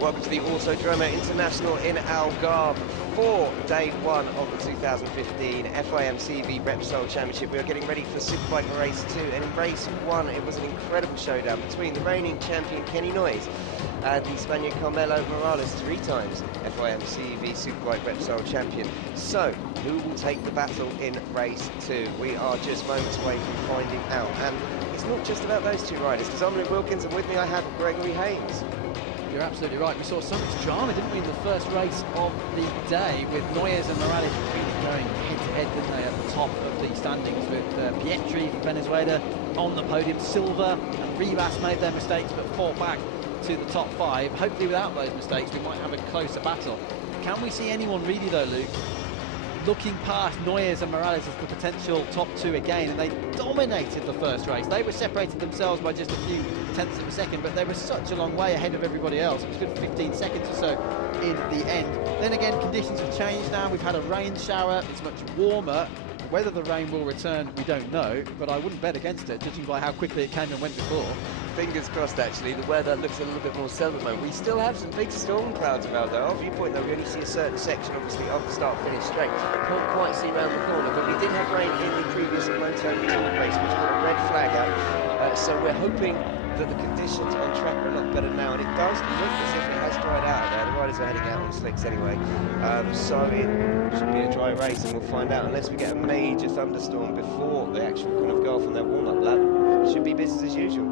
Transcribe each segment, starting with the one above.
Welcome to the Autodromo International in Algarve for day one of the 2015 FIM CEV Repsol Championship. We are getting ready for Superbike Race 2, and in race 1 it was an incredible showdown between the reigning champion Kenny Noyes and the Spaniard Carmelo Morales, 3 times FIM CEV Superbike Repsol champion. So, who will take the battle in race 2? We are just moments away from finding out, and it's not just about those 2 riders, because I'm Luke Wilkins and with me I have Gregory Haynes. You're absolutely right. We saw so much drama, didn't we, in the first race of the day, with Noyes and Morales really going head-to-head, didn't they, at the top of the standings, with Pietri from Venezuela on the podium, Silva and Rivas made their mistakes but fought back to the top 5. Hopefully without those mistakes we might have a closer battle. Can we see anyone really, though, Luke, looking past Noyes and Morales as the potential top 2 again? And they dominated the first race. They were separated themselves by just a few tenths of a second, but they were such a long way ahead of everybody else. It was good 15 seconds or so in the end. Then again, conditions have changed now. We've had a rain shower. It's much warmer. Whether the rain will return, we don't know, but I wouldn't bet against it, judging by how quickly it came and went before. Fingers crossed, actually. The weather looks a little bit more settled at the moment. We still have some big storm clouds about, though. Our viewpoint, though, we only see a certain section, obviously, of the start-finish straight. Can't quite see around the corner, but we did have rain in the previous Moto race, which put a red flag out. So we're hoping that the conditions on track are a lot better now, and it does look as if it has dried out there. The riders are heading out on slicks anyway, so it should be a dry race, and we'll find out. Unless we get a major thunderstorm before the actual kind of go off on their warm-up lap, it should be business as usual.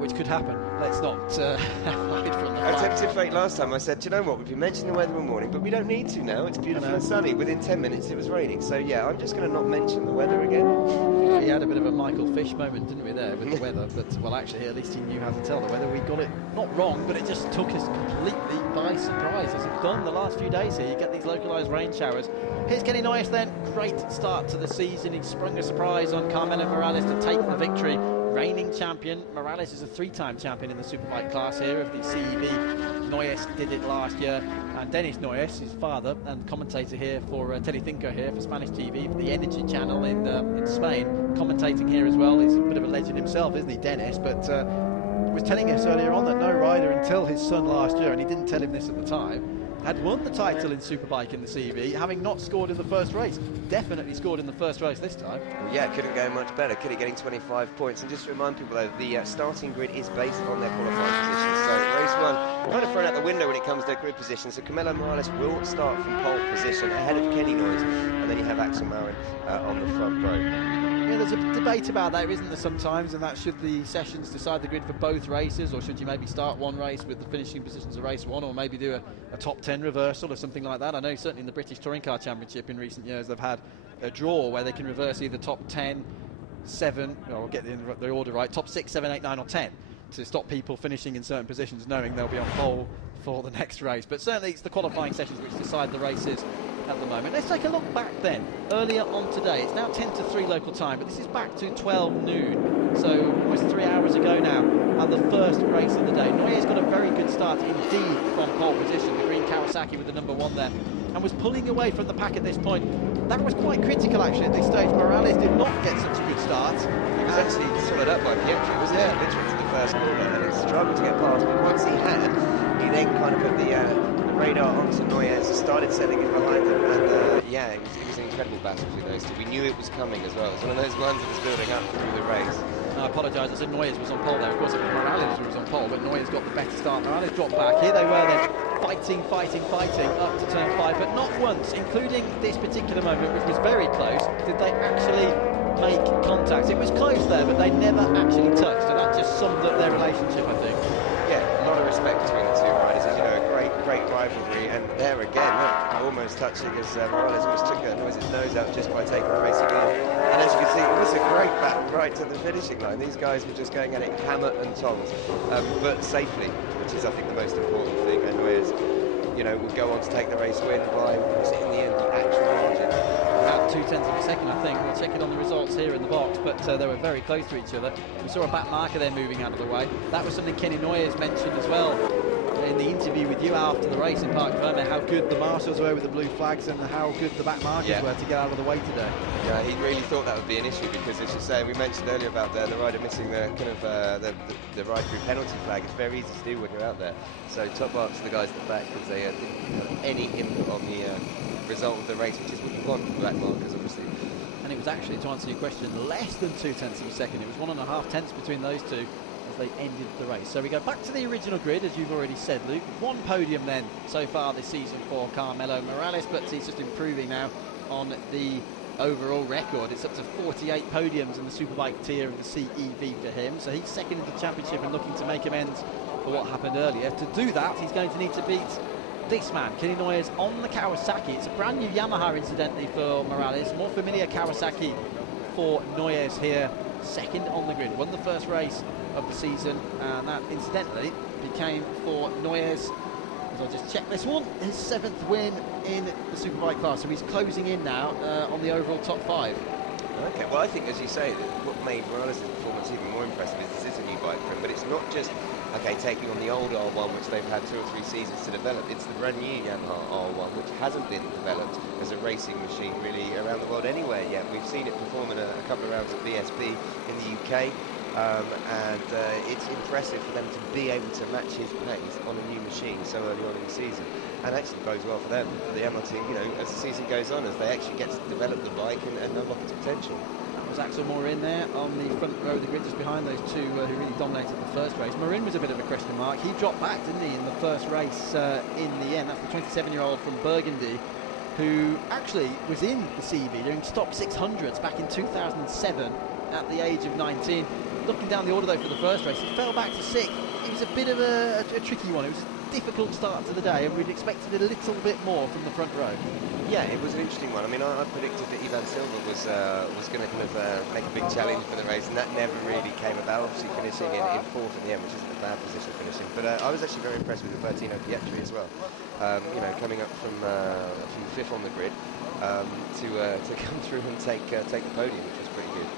Which could happen. Let's not hide from the I fact. tempted fate last time. I said, do you know what, we've been mentioning the weather in the morning, but we don't need to now. It's beautiful and sunny. Within 10 minutes it was raining, so yeah, I'm just going to not mention the weather again. We had a bit of a Michael Fish moment, didn't we, there with the weather, but well, actually at least he knew how to tell the weather. We got it not wrong, but it just took us completely by surprise, as it's done the last few days here. You get these localised rain showers. Here's Kenny Noyes then. Great start to the season. He sprung a surprise on Carmelo Morales to take the victory. Reigning champion. Morales is a 3-time champion in the Superbike class here of the CEV. Noyes did it last year, and Dennis Noyes, his father and commentator here for Telecinco here for Spanish TV, for the Energy channel in Spain, commentating here as well. He's a bit of a legend himself, isn't he, Dennis? But was telling us earlier on that no rider until his son last year, and he didn't tell him this at the time, had won the title in Superbike in the CEV, having not scored in the first race. Definitely scored in the first race this time. Well, yeah, couldn't go much better. Could he getting 25 points? And just to remind people, though, the starting grid is based on their qualifying positions. So race 1, kind of thrown out the window when it comes to their grid position. So Carmelo Morales will start from pole position ahead of Kenny Noyes, and then you have Axel Marin on the front row. Yeah, there's a debate about that, isn't there, sometimes, and that should the sessions decide the grid for both races, or should you maybe start one race with the finishing positions of race 1, or maybe do a top 10 reversal or something like that. I know certainly in the British Touring Car Championship in recent years they've had a draw where they can reverse either top 10, 7, or get the order right, top 6, 7, 8, 9 or 10, to stop people finishing in certain positions knowing they'll be on pole for the next race. But certainly it's the qualifying sessions which decide the races at the moment. Let's take a look back then, earlier on today. It's now 10 to 3 local time, but this is back to 12 noon, so almost 3 hours ago now, and the first race of the day. Noyes got a very good start indeed from pole position, the green Kawasaki with the number 1 there, and was pulling away from the pack at this point. That was quite critical actually at this stage. Morales did not get such a good start. He was actually followed up by Pietri, wasn't he? Literally to the first corner, and he struggled to get past, but once he had, he then kind of put the radar onto Noyes, started selling it behind him, and yeah, it was an incredible battle between those 2. We knew it was coming as well. It was one of those ones that was building up through the race. I apologise, I said Noyes was on pole there. Of course it was Morales who was on pole, but Noyes got the better start. Morales dropped back. Here they were then, fighting up to turn 5, but not once, including this particular moment, which was very close, did they actually make contact. It was close there, but they never actually touched, and that just summed up their relationship, I think. Yeah, a lot of respect between the 2 riders, as you know, a great rivalry, and there again, look, almost touching as Morales almost took Noyes' nose out just by taking the racing line. And as you can see, it was a great battle right to the finishing line. These guys were just going at it hammer and tongs, but safely, which is, I think, the most important thing. And Noyes, you know, would go on to take the race win by, was it in the end, the actual margin? About 0.2 of a second, I think. We'll check it on the results here in the box, but they were very close to each other. We saw a back marker there moving out of the way. That was something Kenny Noyes mentioned as well in the interview with you after the race in Parc Ferme how good the marshals were with the blue flags and how good the back markers were to get out of the way today. Yeah, he really thought that would be an issue because, as you're saying, we mentioned earlier about the rider missing the kind of the ride through penalty flag. It's very easy to do when you're out there. So top marks to the guys at the back because they didn't have any input on the result of the race, which is what you want, black markers, obviously. And it was actually, to answer your question, less than 0.2 of a second. It was 1.5 tenths between those two as they ended the race. So we go back to the original grid, as you've already said, Luke. One podium then so far this season for Carmelo Morales, but he's just improving now on the overall record. It's up to 48 podiums in the Superbike tier of the CEV for him. So he's second in the championship and looking to make amends for what happened earlier. To do that, he's going to need to beat this man, Kenny Noyes, on the Kawasaki. It's a brand new Yamaha, incidentally, for Morales. More familiar Kawasaki for Noyes here, second on the grid. Won the first race of the season, and that, incidentally, became for Noyes, as I'll just check this one, his 7th win in the Superbike class. So he's closing in now on the overall top 5. Okay, well, I think, as you say, that what made Morales' performance even more impressive is this is a new bike for him, but it's not just taking on the old R1, which they've had 2 or 3 seasons to develop. It's the brand new Yamaha R1, which hasn't been developed as a racing machine really around the world anywhere yet. We've seen it perform in a couple of rounds at VSB in the UK, and it's impressive for them to be able to match his pace on a new machine so early on in the season. And actually bodes well for them, for the Yamaha team, as the season goes on, as they actually get to develop the bike and unlock its potential. Was Axel Morin there on the front row of the grid, just behind those two who really dominated the first race. Morin was a bit of a question mark. He dropped back, didn't he, in the first race in the end. That's the 27-year-old from Burgundy, who actually was in the CEV doing stock 600s back in 2007 at the age of 19. Looking down the order, though, for the first race, he fell back to 6th. It was a bit of a tricky one. It was a difficult start to the day, and we'd expected a little bit more from the front row. Yeah, it was an interesting one. I mean, I predicted that Ivan Silva was going to kind of make a big challenge for the race, and that never really came about. Obviously, finishing in 4th at the end, which isn't a bad position finishing. But I was actually very impressed with Bertino Pietri as well. Coming up from 5th on the grid to come through and take the podium, which was pretty good.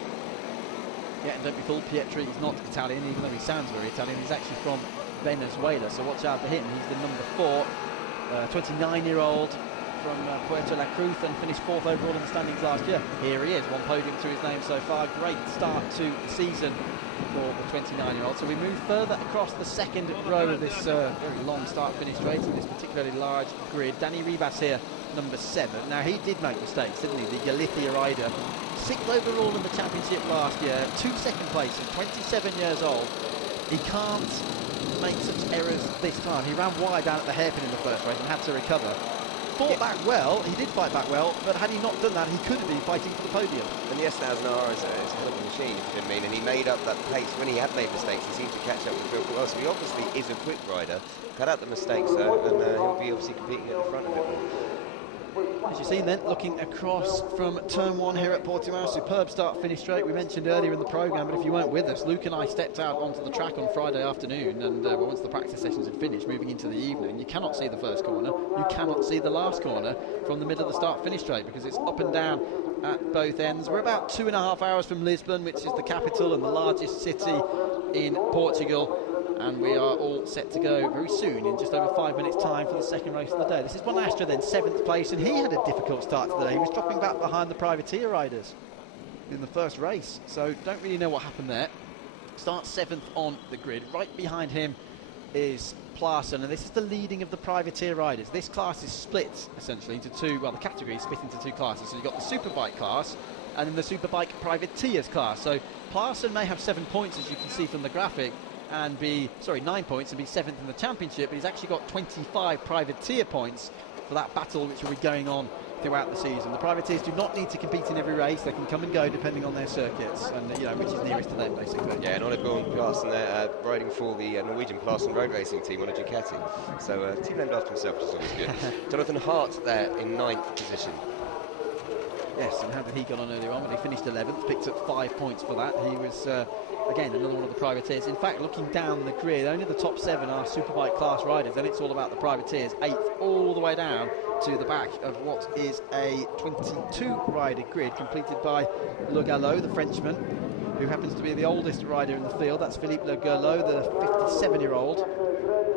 Yeah, and don't be fooled, Pietri is not Italian, even though he sounds very Italian. He's actually from Venezuela, so watch out for him. He's the number 4, 29-year-old from Puerto La Cruz, and finished 4th overall in the standings last year. Here he is, 1 podium to his name so far. Great start to the season for the 29-year-old. So we move further across the second row of this very long start-finish race in this particularly large grid. Danny Ribas here, number 7. Now, he did make mistakes, didn't he? The Galicia rider. 6th overall in the championship last year, 2 second places, 27 years old. He can't make such errors this time. He ran wide down at the hairpin in the first race and had to recover. Fought back well, he did fight back well, but had he not done that, he could have been fighting for the podium. And the S1000R is a hell of a machine, if you know what I mean, and he made up that pace. When he had made mistakes, he seemed to catch up with Phil well. So he obviously is a quick rider. Cut out the mistakes, though, and he'll be obviously competing at the front of it all. As you've seen then, looking across from turn 1 here at Portimao, superb start-finish straight. We mentioned earlier in the programme, but if you weren't with us, Luke and I stepped out onto the track on Friday afternoon, and once the practice sessions had finished, moving into the evening, you cannot see the first corner, you cannot see the last corner from the middle of the start-finish straight, because it's up and down at both ends. We're about 2.5 hours from Lisbon, which is the capital and the largest city in Portugal. And we are all set to go very soon, in just over 5 minutes' time, for the second race of the day. This is Bonastra then, 7th place, and he had a difficult start to the day. He was dropping back behind the privateer riders in the first race, so don't really know what happened there. Starts 7th on the grid. Right behind him is Plarsson, and this is the leading of the privateer riders. This class is split, essentially, into 2, well, the category is split into 2 classes. So you've got the Superbike class, and then the Superbike Privateers class. So Plarsson may have 7 points, as you can see from the graphic, and 9 points and be 7th in the championship, but he's actually got 25 privateer points for that battle which will be going on throughout the season. The privateers do not need to compete in every race. They can come and go depending on their circuits and which is nearest to them, basically. Yeah, and Ole Bjorn Plarsson there, riding for the Norwegian Plarsson road racing team on a Ducati. So team named after himself, which is always good. Jonathan Hart there in 9th position. Yes, and how did he get on earlier on? When he finished 11th, picked up 5 points for that. He was, again, another one of the privateers. In fact, looking down the grid, only the top 7 are Superbike class riders. Then it's all about the privateers, 8th all the way down to the back of what is a 22-rider grid completed by Le Gallo, the Frenchman, who happens to be the oldest rider in the field. That's Philippe Le Gallo, the 57-year-old.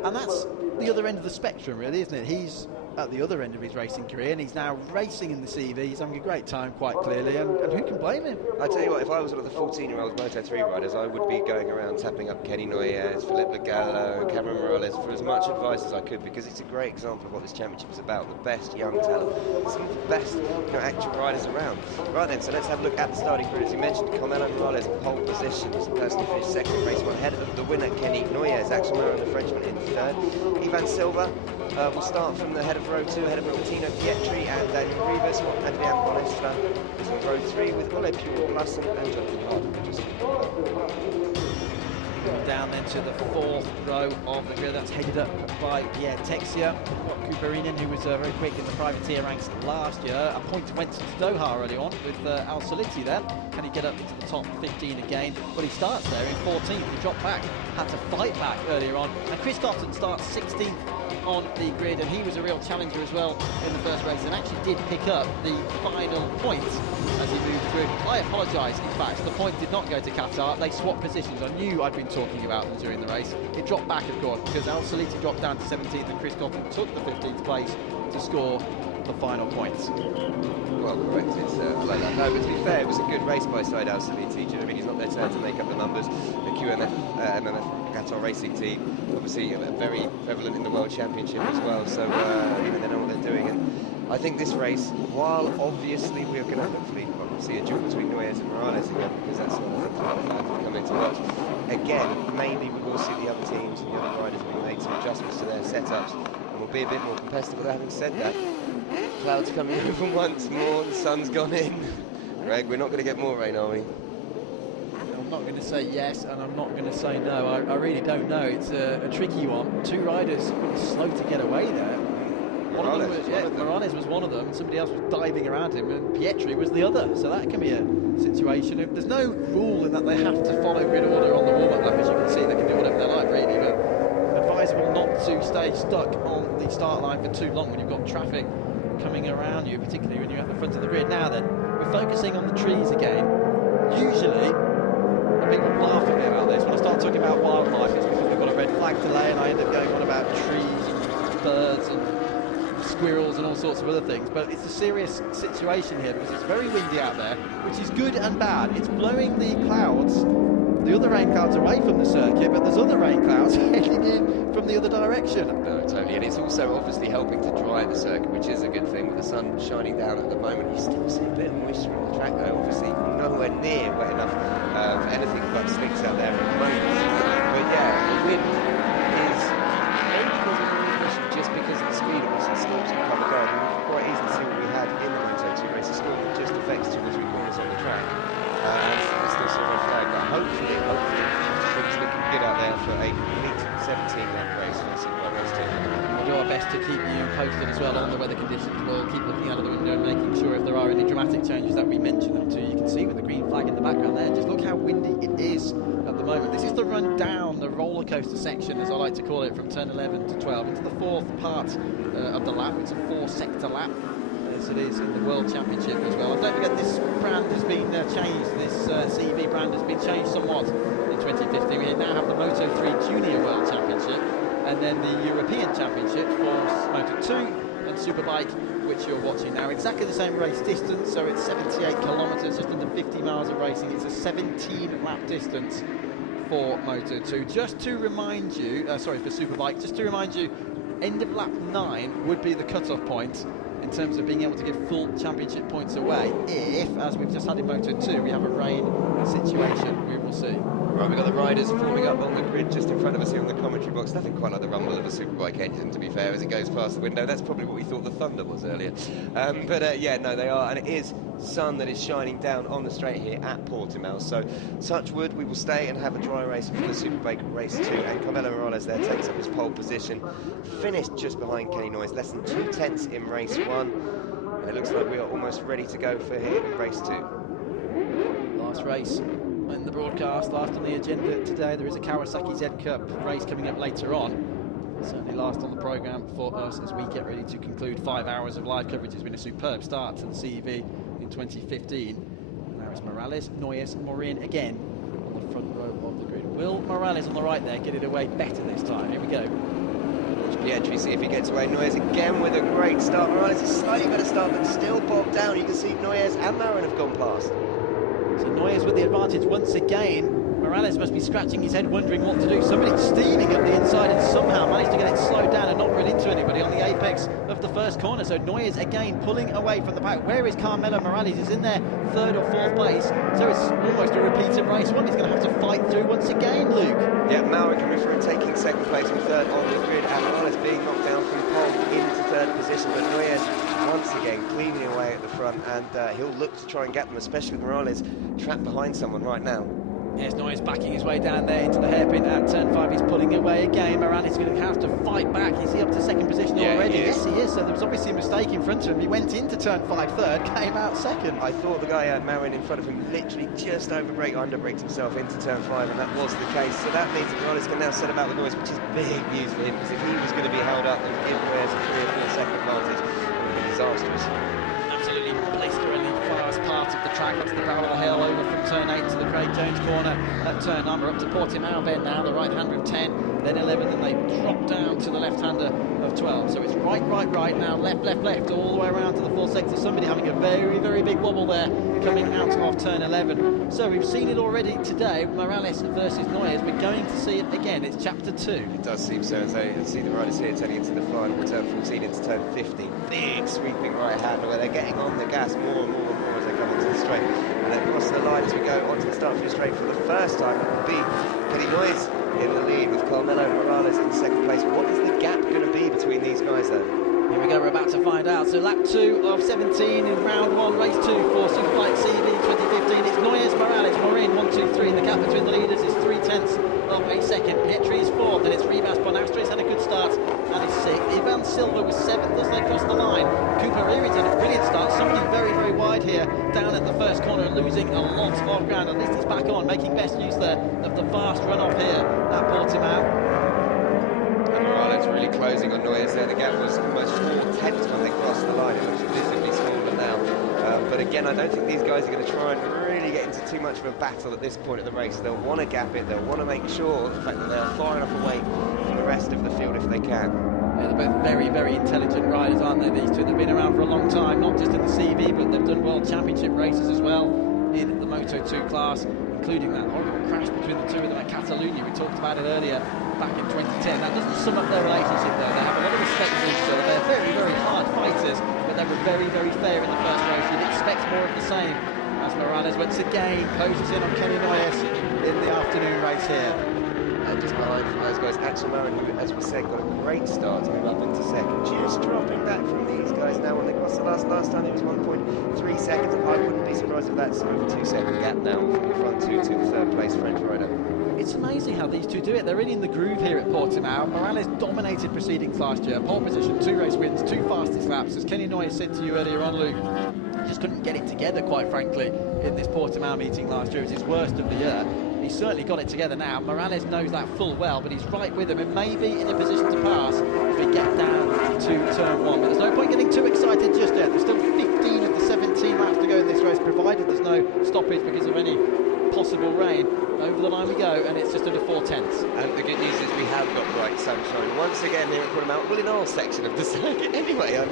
And that's the other end of the spectrum, really, isn't it? He's at the other end of his racing career, and he's now racing in the CV. He's having a great time, quite clearly, and who can blame him? I tell you what, if I was one of the 14-year-old Moto3 riders, I would be going around tapping up Kenny Noyes, Philippe Gallo, Cameron Morales for as much advice as I could, because it's a great example of what this championship is about. The best young talent, some of the best actual riders around. Right then, so let's have a look at the starting grid. As you mentioned, Carmelo Morales, pole position, was the person who finished second in race one, ahead of the winner Kenny Noyes. Axel Marin, the Frenchman, in third. Ivan Silva will start from the head of row 2, ahead of Martino Pietri and Daniel Rivas, while Adrian Balestra is in row 3 with Ole Pure, Lassen and Jonathan Harden. Down then to the fourth row of the grid, that's headed up by Pierre Texia. We've got Kuperinen, who was very quick in the privateer ranks last year. A point went to Doha early on with Al Saliti there. Can he get up into the top 15 again? Well, he starts there in 14th. He dropped back, had to fight back earlier on. And Chris Cotton starts 16th on the grid, and he was a real challenger as well in the first race, and actually did pick up the final point as he moved through. I apologise, in fact, the point did not go to Qatar. They swapped positions. I knew I'd been talking about them during the race. It dropped back, of course, because Al Saliti dropped down to 17th and Chris Cotton took the 15th place to score the final points. Well, correct, it's like that. No, but to be fair, it was a good race by Said Al Saliti. Do you know what I mean? He's not there to make up the numbers. The QMF, MMF Qatar racing team, obviously very prevalent in the World Championship as well, so they know what they're doing. And I think this race, while obviously we're going to hopefully see a duel between Noyes and Morales again, because that's what I think the fans will come in to watch. Again, maybe we will see the other teams and the other riders being made some adjustments to their setups, and we'll be a bit more competitive. But having said that, clouds coming over once more, the sun's gone in. Greg, we're not going to get more rain, are we? I'm not going to say yes, and I'm not going to say no. I really don't know. It's a tricky one. Two riders slow to get away there. Morales was one of them, and somebody else was diving around him, and Pietri was the other. So that can be a situation. There's no rule in that they have to follow grid order on the warm-up lap. As you can see, they can do whatever they like, really. But advisable not to stay stuck on the start line for too long when you've got traffic coming around you, particularly when you're at the front of the grid. Now then, we're focusing on the trees again. Usually, and people laugh at me about this, when I start talking about wildlife, it's because we've got a red flag delay and I end up going on about trees and birds and squirrels and all sorts of other things. But it's a serious situation here because it's very windy out there, which is good and bad. It's blowing the clouds, the other rain clouds, away from the circuit, but there's other rain clouds heading in from the other direction. No, totally, and it's also obviously helping to dry the circuit, which is a good thing. With the sun shining down at the moment, you still see a bit of moisture on the track, though. Obviously, nowhere near wet enough for anything but sticks out there at the moment. But yeah, the wind is maybe because of the issue, just because of the speed at which the storms can come and go. I mean, we can quite easily see what we had in the Moto2 race. The storm just affects 2 or 3 corners on the track. And still see a red flag, but hopefully, things looking good out there for a complete 17-lap race for Superbike Race 2. We'll do our best to keep you posted as well on the weather conditions. We'll keep looking out of the window and making sure if there are any dramatic changes that we mention them to. You can see with the green flag in the background there, just look how windy it is at the moment. This is the run down, the roller coaster section, as I like to call it, from turn 11 to 12 into the fourth part of the lap. It's a 4-sector lap, as it is in the World Championship as well. And don't forget, this brand has been changed. This CEV brand has been changed somewhat in 2015. We now have the Moto3 Junior World Championship, and then the European Championship for Moto2 and Superbike, which you're watching now. Exactly the same race distance, so it's 78 kilometres, just under 50 miles of racing. It's a 17-lap distance for Moto2. Just to remind you, for Superbike, just to remind you, end of lap 9 would be the cut-off point in terms of being able to give full championship points away if, as we've just had in Moto2, we have a rain situation. We will see. Right, we've got the riders forming up on the grid just in front of us here in the commentary box. Nothing quite like the rumble of a Superbike engine, to be fair, as it goes past the window. That's probably what we thought the thunder was earlier. Yeah, no, they are, and it is sun that is shining down on the straight here at Portimao. So, touch wood, we will stay and have a dry race for the Superbike Race 2. And Carmelo Morales there takes up his pole position. Finished just behind Kenny Noyes, less than 2 tenths in race 1. And it looks like we are almost ready to go for here in race 2. Last race in the broadcast, last on the agenda today. There is a Kawasaki Z Cup race coming up later on. Certainly last on the programme for us as we get ready to conclude 5 hours of live coverage. It's been a superb start to the CEV in 2015. And there is Morales, Noyes and Morin again on the front row of the grid. Will Morales on the right there get it away better this time? Here we go. Pietri, see if he gets away. Noyes again with a great start. Morales is slightly better start, but still bogged down. You can see Noyes and Marin have gone past. So Noyes with the advantage once again. Morales must be scratching his head, wondering what to do. Somebody steaming up the inside and somehow managed to get it slowed down and not run into anybody on the apex of the first corner. So Noyes again pulling away from the pack. Where is Carmelo Morales? He's in there third or fourth place. So it's almost a repeat of race one. He's going to have to fight through once again, Luke. Yeah, Marin coming through and taking second place and third on the grid, and Morales being knocked down from pole into third position. But Noyes once again cleaning away at the front, and he'll look to try and get them, especially with Morales trapped behind someone right now. Yes, Noyes backing his way down there into the hairpin at turn 5. He's pulling away again. Morales is going to have to fight back. Is he up to second position already? Yes, he is. So there was obviously a mistake in front of him. He went into turn 5 third, came out second. I thought the guy had Marin in front of him, literally just under-braked himself into turn 5, and that was the case. So that means that Morales can now set about the Noyes, which is big news for him, because if he was going to be held up and give Noyes a 3 or 4 second advantage, it would be disastrous. Absolutely blisteringly fast part of the track. That's the gravel hill over from turn 8 to the Craig Jones corner at turn number up to Portimao bend now, the right-hander of 10, then 11, then they drop down to the left-hander of 12. So it's right, now left, all the way around to the full sector. Somebody having a very, very big wobble there coming out of turn 11. So we've seen it already today, Morales versus Noyes. We're going to see it again. It's chapter 2. It does seem so, as I see the riders here turning into the final, turn 14 into turn 15. Big sweeping right-hander where they're getting on the gas more and more as they come into the straight. And then across the line as we go onto the start finish straight for the first time, it will be Kenny Noyes in the lead with Carmelo Morales in second place. What is the gap going to be between these guys then? Here we go, we're about to find out. So lap 2 of 17 in round 1, race 2 for Superbike CEV 2015. It's Noyes, Morales, Morin, 1, 2, 3. The gap between the leaders is 0.3 of a second. Pietri is 4th, then it's Rivas. Bonastres had a good start and is 6th. Ivan Silva was 7th as they crossed the line. Cooper Iri's had a brilliant start. Somebody very, very wide here down at the first corner, losing a lot of ground. At least he's back on, making best use there of the fast run-off here at Portimao. Morales really closing on Noyes there. The gap was almost 4/10 when they crossed the line. It looks visibly smaller now. But again, I don't think these guys are going to try and really get into too much of a battle at this point of the race. They'll want to gap it. They'll want to make sure the fact that they are far enough away from the rest of the field if they can. Yeah, they're both very, very intelligent riders, aren't they, these two? They've been around for a long time, not just in the CV, but they've done World Championship races as well in the Moto2 class, including that horrible crash between the two of them at Catalunya. We talked about it earlier back in 2010. That doesn't sum up their relationship, though. They have a lot of respect for each other. They're very, very hard fighters, but they were very, very fair in the first race. You'd expect more of the same as Morales once again closes in on Kenny Noyes in the afternoon race here. And just behind from those guys, Axel Marin, who, as we said, got a great start to move up into second. Just dropping back from these guys now when they crossed the last time it was 1.3 seconds. I wouldn't be surprised if that's over 2 second gap now from the front two to the third place French rider. It's amazing how these two do it. They're really in the groove here at Portimao. Morales dominated proceedings last year. Pole position, 2 race wins, 2 fastest laps. As Kenny Noyes said to you earlier on, Luke, he just couldn't get it together, quite frankly, in this Portimao meeting last year. It was his worst of the year. He's certainly got it together now. Morales knows that full well, but he's right with him and maybe in a position to pass if we get down to turn 1. But there's no point getting too excited just yet. There's still 15 of the 17 laps to go in this race, provided there's no stoppage because of any possible rain. Over the line we go, and it's just under 4/10. And the good news is we have got bright sunshine once again here at Portimao. Well, in our section of the circuit anyway. I'm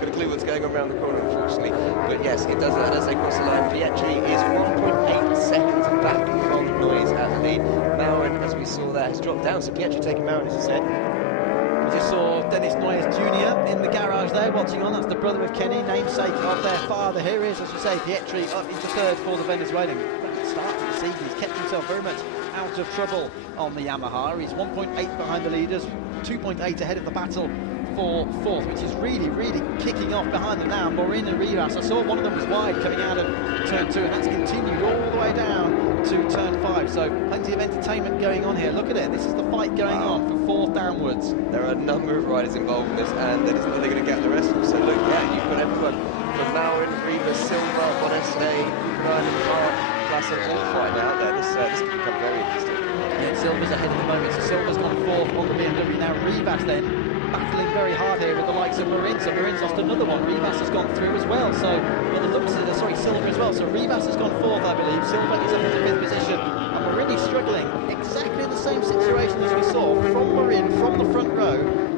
got a clue what's going on around the corner, unfortunately. But yes, it does let us cross the line. Pietri is 1.8 seconds back from Noyes at the lead. Marin, as we saw there, has dropped down. So Pietri taking Marin, as you said. We just saw Dennis Noyes Jr. in the garage there, watching on. That's the brother of Kenny, namesake of their father. Here is, as you say, Pietri up into third for the Venezuelan. Start to the season. He's kept himself very much out of trouble on the Yamaha. He's 1.8 behind the leaders, 2.8 ahead of the battle for 4th, which is really, really kicking off behind them now. Morin and Rivas, I saw one of them was wide coming out of turn 2, and that's continued all the way down to turn 5. So plenty of entertainment going on here. Look at it. This is the fight going on from 4th downwards. There are a number of riders involved in this, and that isn't that they're going to get the rest of them. So look, yeah, you've got everyone from Marin, Rivas, Silva, Bonastre, Bernard, Clark, plus all fighting out there. This can become very interesting. Yeah, Silva's ahead at the moment, so Silva's gone 4th on the BMW. Now Rivas then battling very hard here with the likes of Morin. So Morin's lost another one. Rivas has gone through as well. So, well, the looks of Silva as well. So Rivas has gone 4th, I believe. Silva is up into 5th position. And Morin is struggling exactly same situation as we saw from Marin, from the front row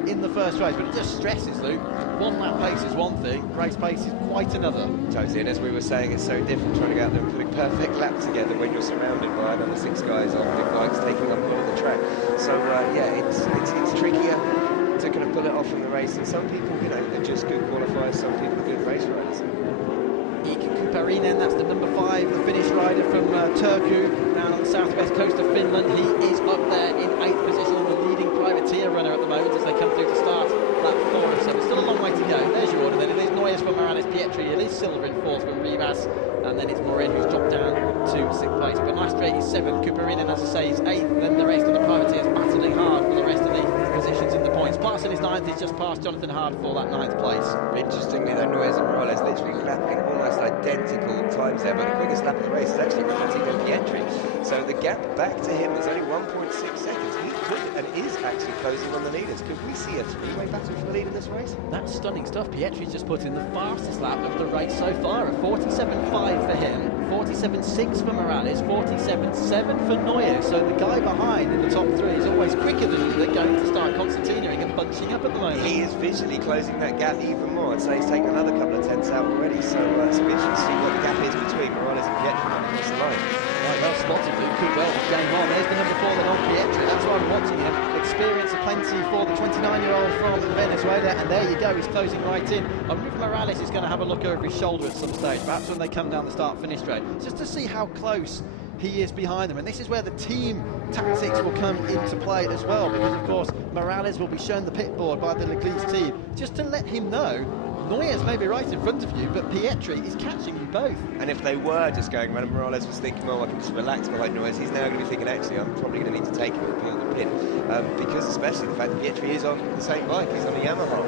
in the first race, but it just stresses, Luke. One lap pace is one thing, race pace is quite another. Totally, and as we were saying, it's so different trying to go out there and put a perfect lap together when you're surrounded by another 6 guys on big bikes taking up all of the track. So yeah, it's trickier to kind of pull it off from the race, and some people, you know, are just good qualifiers, some people are good race riders. Kuparinen, that's the number 5, the Finnish rider from Turku, down on the southwest coast of Finland. He is up there in 8th position, the leading privateer runner at the moment as they come through to start lap 4 and 7. Still a long way to go. There's your order then. It is Noyes for Morales, Pietri, Elise Silva in 4th from Rivas, and then it's Morin who's dropped down to 6th place. But Maestre is 7th, Kuparinen, as I say, is 8th, then the rest of the privateers battling hard for the rest of the positions in the points. Parson is 9th, he's just passed Jonathan Hard for that 9th place. Interestingly though, Noyes and Morales literally lapping almost identical times there, but the quickest lap of the race is actually Valentino Pietri. So the gap back to him is only 1.6 seconds. He could and is actually closing on the leaders. Could we see a 3-way battle for the lead in this race? That's stunning stuff. Pietri's just put in the fastest lap of the race so far, a 47.5 for him, 47.6 for Morales, 47.7 for Noyes. So the guy behind in the top 3 is always quicker than you. They're going to start concertinaing and bunching up at the moment. He is visually closing that gap even more. I'd say he's taken another couple of tenths out already. So it's interesting to see what the gap is between Morales and Pietri across the line. Right, well spotted, Luke. Good well, game on. There's the number 4 then on Pietri. That's why I'm watching him. Experience aplenty for the 29-year-old from Venezuela, and there you go, he's closing right in. I wonder if Morales is going to have a look over his shoulder at some stage, perhaps when they come down the start-finish straight, just to see how close he is behind them. And this is where the team tactics will come into play as well, because of course Morales will be shown the pit board by the Leclerc team, just to let him know Noyes may be right in front of you, but Pietri is catching you both. And if they were just going around and Morales was thinking, well, I can just relax behind Noyes, he's now going to be thinking, actually, I'm probably going to need to take him and pull the pin, because especially the fact that Pietri is on the same bike, he's on the Yamaha.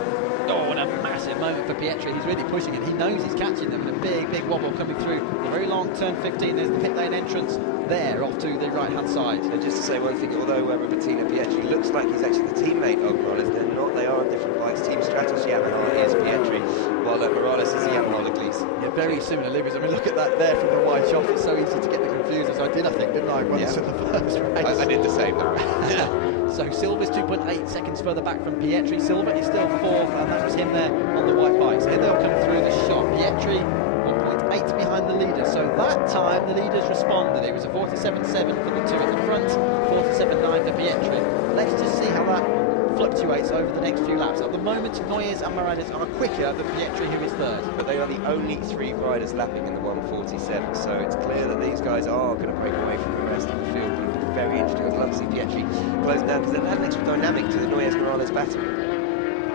Oh, and a massive moment for Pietri. He's really pushing it. He knows he's catching them, and a big wobble coming through the very long turn 15. There's the pit lane entrance there off to the right-hand side. And just to say one thing, although Robertino Pietri looks like he's actually the teammate of Morales, they're not. They are on different bikes. Team Stratos Yamaha is Pietri, while Morales is the Yamaha Leclerc. Yeah, very similar liveries. I mean, look at that there from the wide shot. It's so easy to get the confused, as I did, I think, didn't I, once in the first race. I did the same, though. So Silva's 2.8 seconds further back from Pietri. Silva is still 4th, and that was him there on the white bikes. Here they'll come through the shot. Pietri 1.8 behind the leader. So that time the leaders responded. It was a 47.7 for the 2 at the front, 47.9 for Pietri. Let's just see how that fluctuates over the next few laps. At the moment, Noyes and Morales are quicker than Pietri, who is 3rd. But they are the only 3 riders lapping in the 147, so it's clear that these guys are going to break away from the rest of the field. It'll be very interesting. I'd love to see Pietri closing down, because that adds an extra dynamic to the Noyes-Morales battle.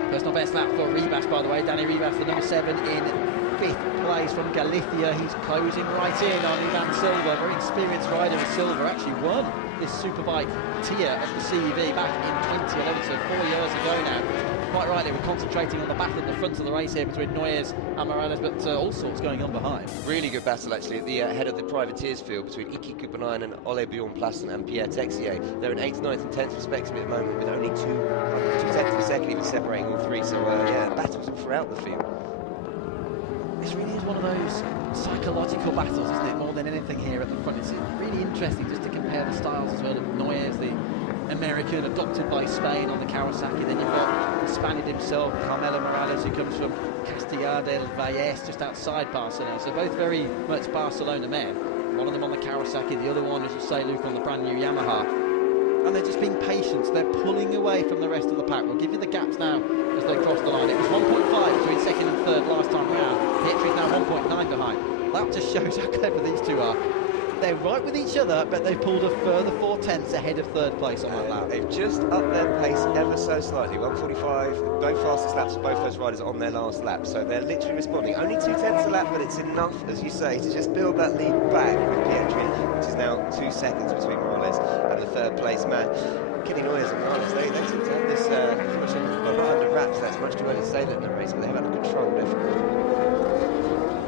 Personal best lap for Rivas, by the way. Danny Rivas, the number 7 in 5th place from Galicia. He's closing right in on Ivan Silva. Very experienced rider. Silva actually won this Superbike tier at the CEV back in 2011, so 4 years ago now. Quite right, they were concentrating on the battle at the front of the race here between Noyes and Morales, but all sorts going on behind. Really good battle, actually, at the head of the privateers field between Iki Kuponainen and Ole Bjorn Plassen and Pierre Texier. They're in 8th, 9th and 10th respectively at the moment, with only 2 tenths of a second even separating all 3, so yeah, battles throughout the field. This really is one of those psychological battles, isn't it, more than anything here at the front. It's really interesting just to compare the styles as well of Noyes, the American adopted by Spain on the Kawasaki. Then you've got the Spaniard himself, Carmelo Morales, who comes from Castilla del Valles, just outside Barcelona. So both very much Barcelona men. One of them on the Kawasaki, the other one, as you say, Luke, on the brand new Yamaha. And they're just being patient. They're pulling away from the rest of the pack. We'll give you the gaps now as they cross the line. It was 1.5 between 2nd and 3rd last time round. Pietri's now 1.9 behind. That just shows how clever these two are. They're right with each other, but they've pulled a further 4 tenths ahead of 3rd place on that lap. They've just upped their pace ever so slightly. 1:45, both fastest laps of both those riders on their last lap. So they're literally responding. Only 2 tenths a lap, but it's enough, as you say, to just build that lead back with Pietri, which is now 2 seconds between Morales and the 3rd place man. Kenny Noyes and Morales, they seem to have this pretty much not under wraps. That's much too early to say that in the race, but they have under control, definitely.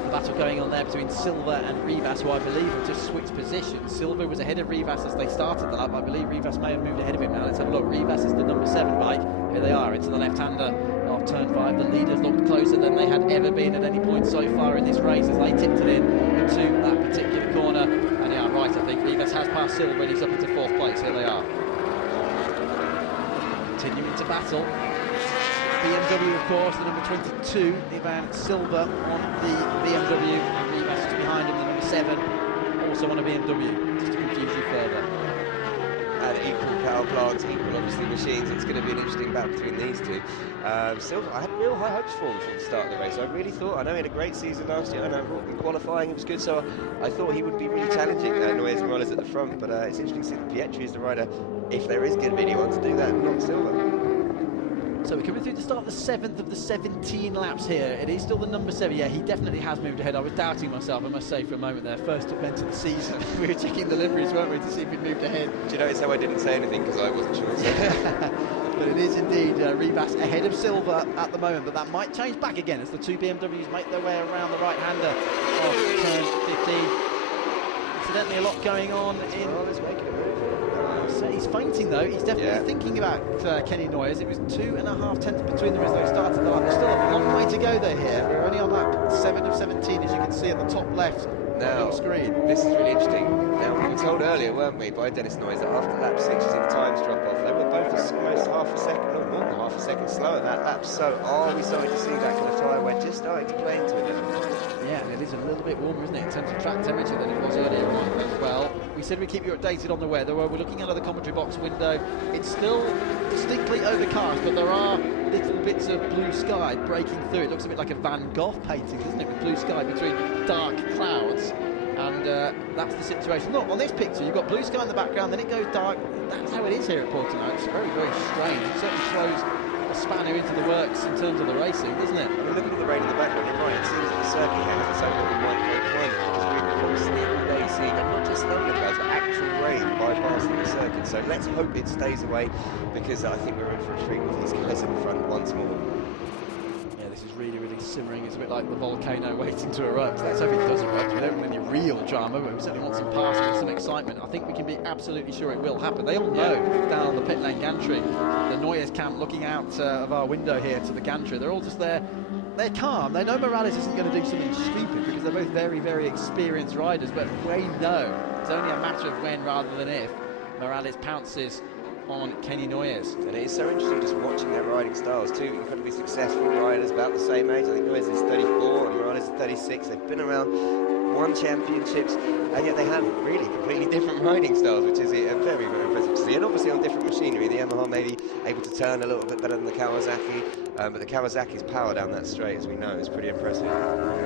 Battle going on there between Silva and Rivas, who I believe have just switched positions. Silva was ahead of Rivas as they started the lap. I believe Rivas may have moved ahead of him now. Let's have a look. Rivas is the number 7 bike. Here they are into the left-hander of turn 5. The leaders looked closer than they had ever been at any point so far in this race as they tipped it into that particular corner. And they are right, I think. Rivas has passed Silva and he's up into 4th place. Here they are. continuing to battle. BMW, of course, the number 22, Ivan Silva on the BMW, and Rivas just behind him, the number 7, also on a BMW, just to confuse you further. And equal power plants, equal obviously machines. It's going to be an interesting battle between these two. Silva, I had real high hopes for him from the start of the race. I really thought, I know he had a great season last year, I know in qualifying it was good, so I thought he would be really challenging Noyes and Morales at the front, but it's interesting to see that Pietri is the rider, if there is going to be anyone to do that, not Silva. So we're coming through to start the 7th of the 17 laps here. It is still the number 7. Yeah, he definitely has moved ahead. I was doubting myself, I must say, for a moment there. First event of the season. We were checking the liveries, weren't we, to see if he'd moved ahead. Do you notice how I didn't say anything because I wasn't sure? But it is indeed Rivas ahead of Silva at the moment, but that might change back again as the two BMWs make their way around the right-hander of turn 15. Incidentally, a lot going on in... So he's fainting though. He's definitely thinking about Kenny Noyes. It was 2.5 tenths between them as they started the lap. There's still a long way to go there here. We're only on lap 7 of 17, as you can see at the top left now, on the screen. This is really interesting. Now, we were told earlier, weren't we, by Dennis Noyes, that after lap 6 you see the times drop off. They were both almost half a second, or more than half a second slower that lap. So are we starting to see that kind of tyre wear just starting to play into it? Yeah, and it is a little bit warmer, isn't it, in terms of track temperature than it was earlier on as well. We said we'd keep you updated on the weather. Well, we're looking out of the commentary box window. It's still distinctly overcast, but there are little bits of blue sky breaking through. It looks a bit like a Van Gogh painting, doesn't it, with blue sky between dark clouds. And that's the situation. Look, on this picture, you've got blue sky in the background, then it goes dark. That's how it is here at Portimao. It's very, very strange. It certainly throws a spanner into the works in terms of the racing, doesn't it? I mean, looking at the rain in the background, you're right, it seems that the circuit here has its own little microclimate, because we're constantly every day seeing, and not just thunderclouds, but actual rain bypassing the circuit. So let's hope it stays away, because I think we're in for a treat with these guys in the front once more. Yeah, this is really, really simmering. It's a bit like the volcano waiting to erupt. Let's hope it does erupt. We don't want any real drama, but we certainly want some passing and some excitement. I think we can be absolutely sure it will happen. They all know down on the pit lane gantry, the Noyes camp looking out of our window here to the gantry, they're all just there. They're calm. They know Morales isn't going to do something stupid because they're both very, very experienced riders, but we know it's only a matter of when rather than if Morales pounces on Kenny Noyes. And it is so interesting just watching their riding styles. Two incredibly successful riders, about the same age. I think Noyes is 34 and Morales is 36. They've been around, won championships, and yet they have really completely different riding styles, which is very, very impressive to see. And obviously on different machinery. The Yamaha may be able to turn a little bit better than the Kawasaki, but the Kawasaki's power down that straight, as we know, is pretty impressive.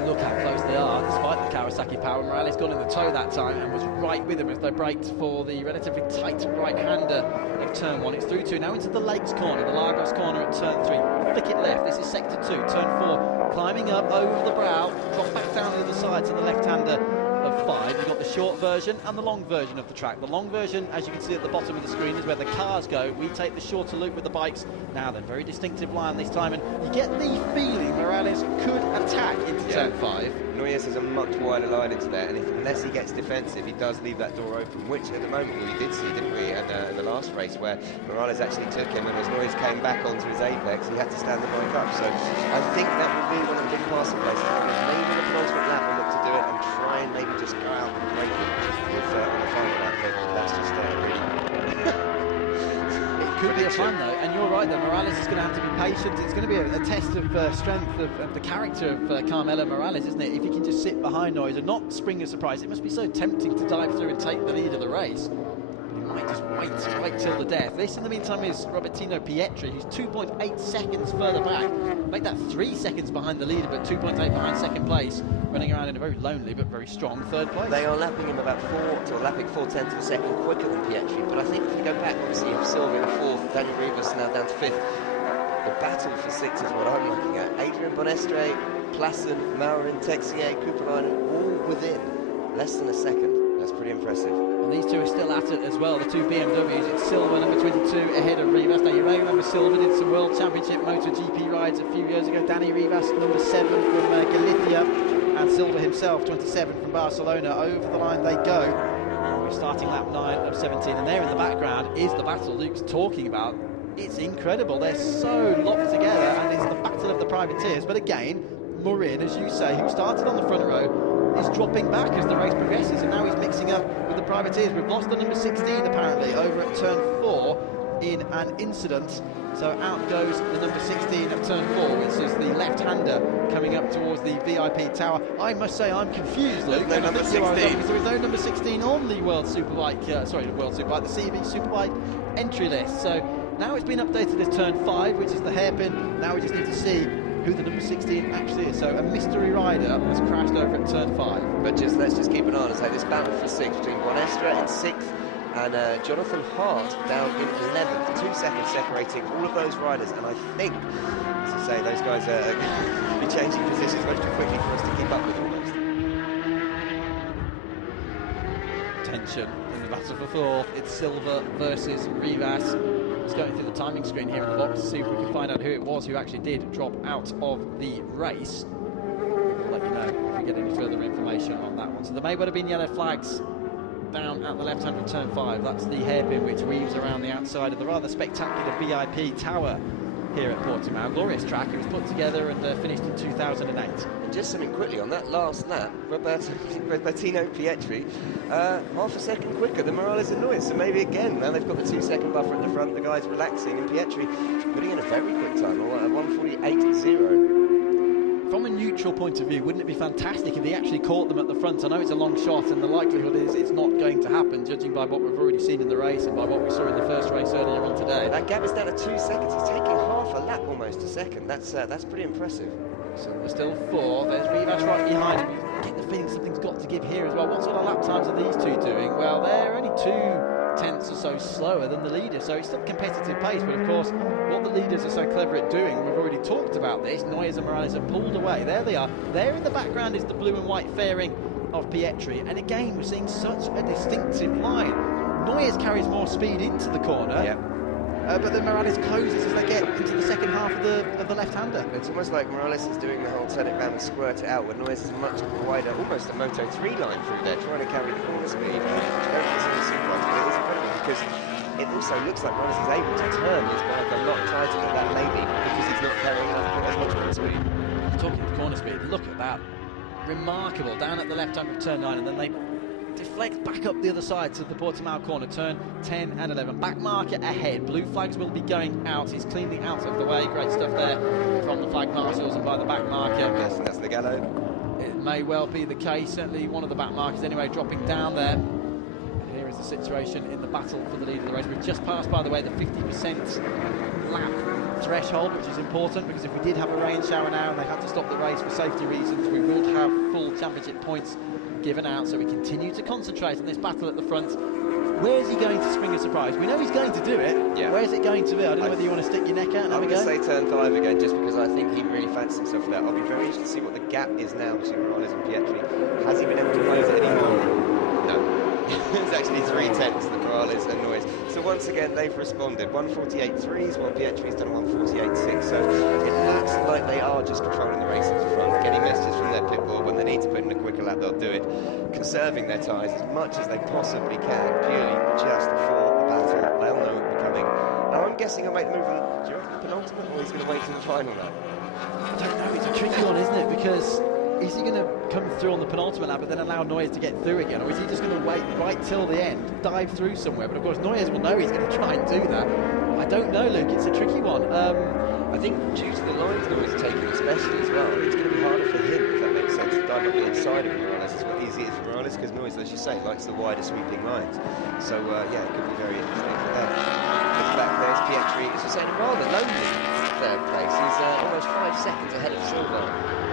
Look how close they are, despite the Kawasaki power. Morales got in the toe that time and was right with him as they braked for the relatively tight right-hander of turn 1. It's through 2, now into the Lakes corner, the Lagos corner at turn 3. Flick it left, this is sector 2, turn 4. Climbing up over the brow, drop back down the other side to the left-hander of 5. You've got the short version and the long version of the track. The long version, as you can see at the bottom of the screen, is where the cars go. We take the shorter loop with the bikes. Now then, very distinctive line this time, and you get the feeling Morales could attack into turn 5. Noyes has a much wider line into there, and unless he gets defensive, he does leave that door open, which at the moment we did see, didn't we, at the last race, where Morales actually took him, and as Noyes came back onto his apex, he had to stand the bike up. So I think that will be one of the big passing places. Maybe the penultimate lap will look to do it and try and maybe just go out and break it with, on the final lap. That's just really... Could be a plan though, and you're right there, Morales is going to have to be patient. It's going to be a test of strength of the character of Carmelo Morales, isn't it? If he can just sit behind Noyes and not spring a surprise. It must be so tempting to dive through and take the lead of the race. He might just wait till the death. This in the meantime is Robertino Pietri, who's 2.8 seconds further back. Make that 3 seconds behind the leader, but 2.8 behind second place, running around in a very lonely but very strong third place. They are lapping him about 4/10 of a second quicker than Pietri, but I think if you go back, obviously you have Silva in 4th, Daniel Rivas now down to 5th. The battle for 6 is what I'm looking at. Adrian Bonestre, Plassen, Maurin, Texier, Kupalainen, all within less than a second. That's pretty impressive. And these two are still at it as well, the two BMWs. It's Silva, number 22, ahead of Rivas. Now, you may remember Silva did some World Championship MotoGP rides a few years ago. Danny Rivas, number 7 from Galicia, and Silva himself, 27 from Barcelona. Over the line they go. We're starting lap 9 of 17, and there in the background is the battle Luke's talking about. It's incredible. They're so locked together, and it's the battle of the privateers. But again, Morin, as you say, who started on the front row, is dropping back as the race progresses, and now he's mixing up with the privateers. We've lost the number 16 apparently over at turn 4. in an incident. So out goes the number 16 of turn 4, which is the left-hander coming up towards the VIP tower. I must say I'm confused, Luke. There's no number 16. There is no number 16 on the World Superbike, the CEV Superbike entry list. So now it's been updated as turn 5, which is the hairpin. Now we just need to see who the number 16 actually is. So a mystery rider has crashed over at turn 5. But let's just keep an eye on this battle for 6th between Bonestra in 6th and Jonathan Hart down in 11th. 2 seconds separating all of those riders, and I think, as I say, those guys are going to be changing positions much too quickly for us to keep up with almost. Tension in the battle for 4th. It's Silva versus Rivas. Just going through the timing screen here in the box to see if we can find out who it was who actually did drop out of the race. We'll let you know if we get any further information on that one. So there may well have been yellow flags down at the left hand of turn 5. That's the hairpin which weaves around the outside of the rather spectacular VIP tower here at Portimao. Glorious track. It was put together and finished in 2008. And just something quickly on that last lap, Robertino Pietri, half a second quicker than Morales and Noyes. So maybe again, now they've got the 2 second buffer at the front, the guy's relaxing, and Pietri putting in a very quick time, 1:48.0. From a neutral point of view, wouldn't it be fantastic if he actually caught them at the front? I know it's a long shot, and the likelihood is it's not going to happen, judging by what we've already seen in the race and by what we saw in the first race earlier on today. That gap is down to 2 seconds. He's taking half a lap, almost a second. That's pretty impressive. So we're still 4. There's Rivas right behind him. You get the feeling something's got to give here as well. What sort of lap times are these two doing? Well, they're only 2/10 or so slower than the leader, so it's still competitive pace. But of course, what the leaders are so clever at doing, and we've already talked about this, Noyes and Morales have pulled away. There they are. There in the background is the blue and white fairing of Pietri, and again we're seeing such a distinctive line. Noyes carries more speed into the corner. Yeah. But then Morales closes as they get into the second half of the left-hander. It's almost like Morales is doing the whole turn it round and squirt it out, where Noyes is much wider, almost a Moto3 line through there, trying to carry corner speed. It is incredible because it also looks like Morales is able to turn his bike a lot tighter than that, maybe because he's not carrying as much corner speed. Talking of corner speed, look at that. Remarkable, down at the left-hand of turn 9, and then they deflect back up the other side to the Portimao corner, turn 10 and 11. Back marker ahead. Blue flags will be going out. He's cleaning out of the way. Great stuff there from the flag marshals and by the back marker. Yes, that's the Gallo. It may well be the case. Certainly one of the back markers anyway dropping down there. And here is the situation in the battle for the lead of the race. We've just passed, by the way, the 50% lap threshold, which is important because if we did have a rain shower now and they had to stop the race for safety reasons, we would have full championship points given out. So we continue to concentrate on this battle at the front. Where is he going to spring a surprise? We know he's going to do it. Yeah. Where is it going to be? I don't know whether you want to stick your neck out and have a go. I'm going to say turn 5 again, just because I think he really fancies himself for that. I'll be very interested to see what the gap is now between Morales and Pietri. Has he been able to close it anymore? No. It's actually 3/10 that Morales and Noyes. So once again, they've responded. 1:48.3s, while Pietri's done 1:48.6. So it looks like they are just controlling the race at the front, getting messages from their pit board. When they need to put in a quicker lap, they'll do it, conserving their tyres as much as they possibly can, purely just for the battle. They'll know it will be coming. Now I'm guessing he'll make the move on the penultimate, or he's going to wait till the final lap. I don't know, it's a tricky one, isn't it? Because is he going to come through on the penultimate lap but then allow Noyes to get through again, or is he just going to wait right till the end, dive through somewhere? But of course Noyes will know he's going to try and do that. I don't know, Luke, it's a tricky one. I think due to the lines Noyes taking especially as well, it's going to be harder for him, if that makes sense, to dive up the inside of Morales. It's what easy it is for Morales, because Noyes, as you say, likes the wider sweeping lines. So yeah, it could be very interesting for them. Look back, there's Pietri, as you say, in a rather lonely third place. He's almost 5 seconds ahead of Silva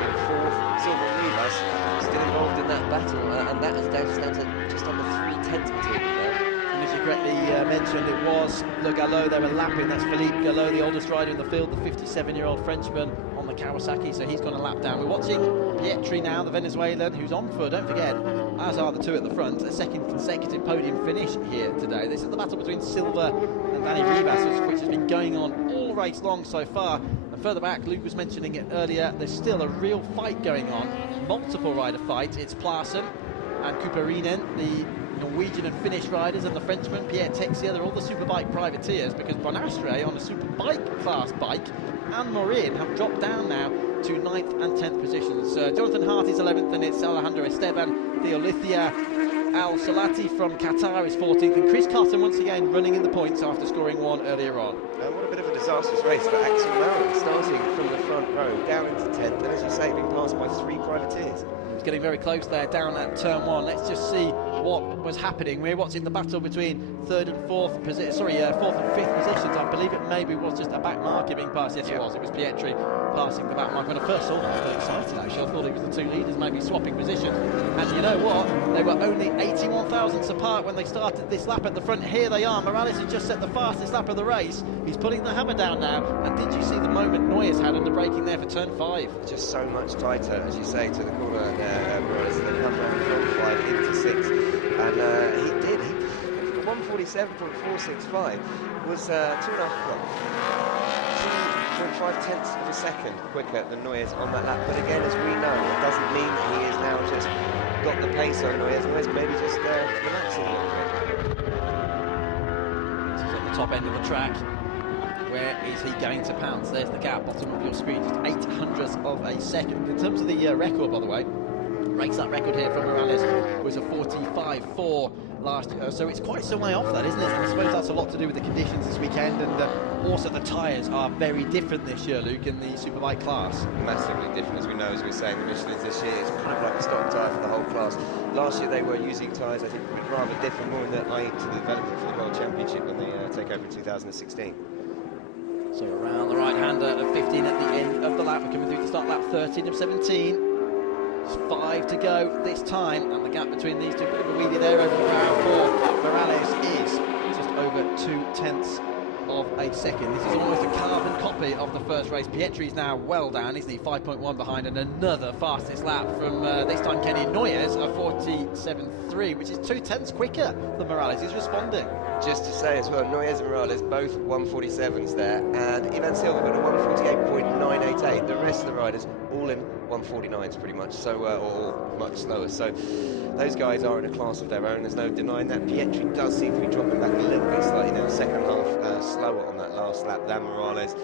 in 4th. Silva and Rivas still involved in that battle, and that is down to just under 3/10 between them there. And as you correctly mentioned, it was Le Gallo they were lapping. That's Philippe Gallo, the oldest rider in the field, the 57-year-old Frenchman on the Kawasaki, so he's gone a lap down. We're watching Pietri now, the Venezuelan, who's on for, don't forget, as are the two at the front, a second consecutive podium finish here today. This is the battle between Silva and Danny Rivas, which has been going on all race long so far. And further back, Luke was mentioning it earlier, there's still a real fight going on, multiple rider fight. It's Plassen and Kuperinen, the Norwegian and Finnish riders, and the Frenchman Pierre Texier. They're all the Superbike privateers, because Bonastre on a Superbike class bike and Morin have dropped down now to 9th and 10th positions. Jonathan Hart is 11th, and it's Alejandro Esteban, Theo Lithia, Al Salati from Qatar is 14th, and Chris Cotton once again running in the points after scoring one earlier on. What a bit of a disastrous race for Axel Lauren, starting from the front row, down into 10th, and as you say, being passed by 3 privateers. It's getting very close there, down at turn 1. Let's just see what was happening. We're watching the battle between 4th and 5th positions. I believe it maybe was just a back marker being passed. Yes, it was. It was Pietri passing the back marker. When I first saw that, I was very excited, actually. I thought it was the 2 leaders maybe swapping positions. And you know what? They were only 81 thousandths apart when they started this lap at the front. Here they are. Morales has just set the fastest lap of the race. He's putting the hammer down now. And did you see the moment Noyes had under braking there for turn 5? Just so much tighter, as you say, to the corner there, Morales, and then come around from 5 into 6. And he did. 147.465 was 2.5 tenths of a second quicker than Noyes on that lap. But again, as we know, it doesn't mean that he has now just got the pace on Noyes. Noyes maybe just relaxing a little bit. This is at the top end of the track. Where is he going to pounce? There's the gap, bottom of your screen, just 800ths of a second. In terms of the record, by the way, race that record here from Morales was a 45.4 last year, so it's quite some way off that, isn't it? And I suppose that's a lot to do with the conditions this weekend, and also the tyres are very different this year, Luke, in the Superbike class. Massively different, as we know, as we were saying. The Michelin's this year is kind of like a stock tyre for the whole class. Last year they were using tyres, I think, rather different, more in the eye to the development for the World Championship when they take over in 2016. So around the right-hander of 15 at the end of the lap. We're coming through to start lap 13 of 17. There's 5 to go this time, and the gap between these two, bit of a wheelie there over the ground for Morales is just over 2 tenths of a second. This is almost a carbon copy of the first race. Pietri's now well down, isn't he? 5.1 behind, and another fastest lap from this time Kenny Noyes, a 47.3, which is 2 tenths quicker than Morales. He's responding. Just to say as well, Noyes and Morales both 147s there, and Ivan Silva got a 148.988. The rest of the riders all in 149s pretty much, so or much slower. So those guys are in a class of their own. There's no denying that. Pietri does seem to be dropping back a little bit slightly now, second half slower on that last lap than Morales.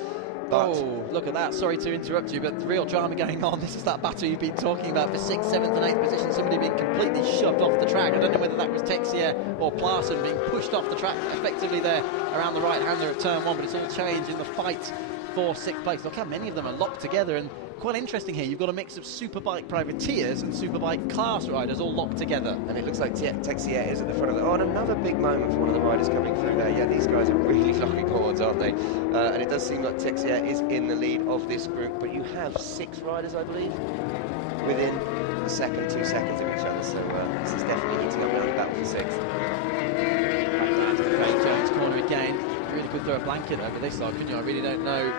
But oh, look at that. Sorry to interrupt you, but the real drama going on. This is that battle you've been talking about for 6th, 7th and 8th position. Somebody being completely shoved off the track. I don't know whether that was Texier or Plarsson being pushed off the track effectively there around the right-hander at turn 1, but it's all changed in the fight for 6th place. Look how many of them are locked together, and quite interesting here. You've got a mix of Superbike privateers and Superbike class riders all locked together. And it looks like Texier is at the front of the... Oh, and another big moment for one of the riders coming through there. Yeah, these guys are really locking horns, aren't they? And it does seem like Texier is in the lead of this group, but you have 6 riders, I believe, within the second 2 seconds of each other. So this is definitely heating up around the battle for 6th. Right down to the Craig Jones corner again. You really could throw a blanket over this side, couldn't you? I really don't know.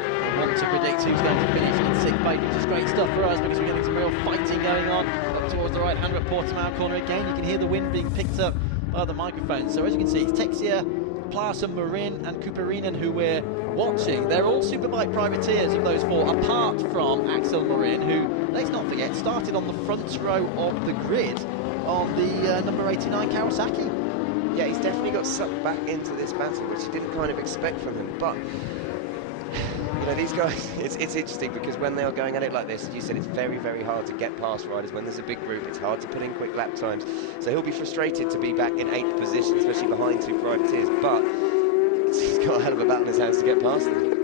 I want to predict who's going to finish in 6th place, which is great stuff for us because we're getting some real fighting going on up towards the right-hander at Portimao corner again. You can hear the wind being picked up by the microphone. So as you can see, it's Texier, Plarsson, Marin and Couperinen who we're watching. They're all Superbike privateers of those 4, apart from Axel Marin, who, let's not forget, started on the front row of the grid on the number 89 Kawasaki. Yeah, he's definitely got sucked back into this battle, which you didn't kind of expect from him, but you know, these guys, it's interesting because when they are going at it like this, as you said, it's very, very hard to get past riders. When there's a big group, it's hard to put in quick lap times. So he'll be frustrated to be back in 8th position, especially behind 2 privateers, but he's got a hell of a battle in his hands to get past them.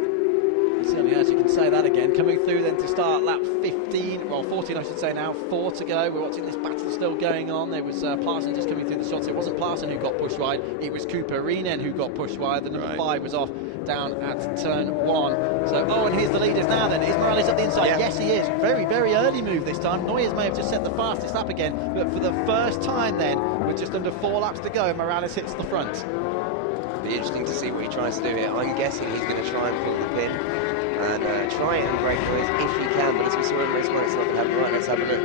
Certainly, as you can say that again. Coming through then to start lap 15, well 14 I should say now, 4 to go. We're watching this battle still going on. There was Plarsson just coming through the shots. It wasn't Plarsson who got pushed wide, it was Couperinen who got pushed wide. The number 5 was off down at turn 1. So, oh, and here's the leaders now then. Is Morales at the inside? Yeah. Yes, he is. Very, very early move this time. Noyes may have just set the fastest lap again, but for the first time then, with just under 4 laps to go, Morales hits the front. Be interesting to see what he tries to do here. I'm guessing he's going to try and pull the pin and try and break Noyes if he can, but as we saw in race 1, it's not going to happen. Right, let's have a look.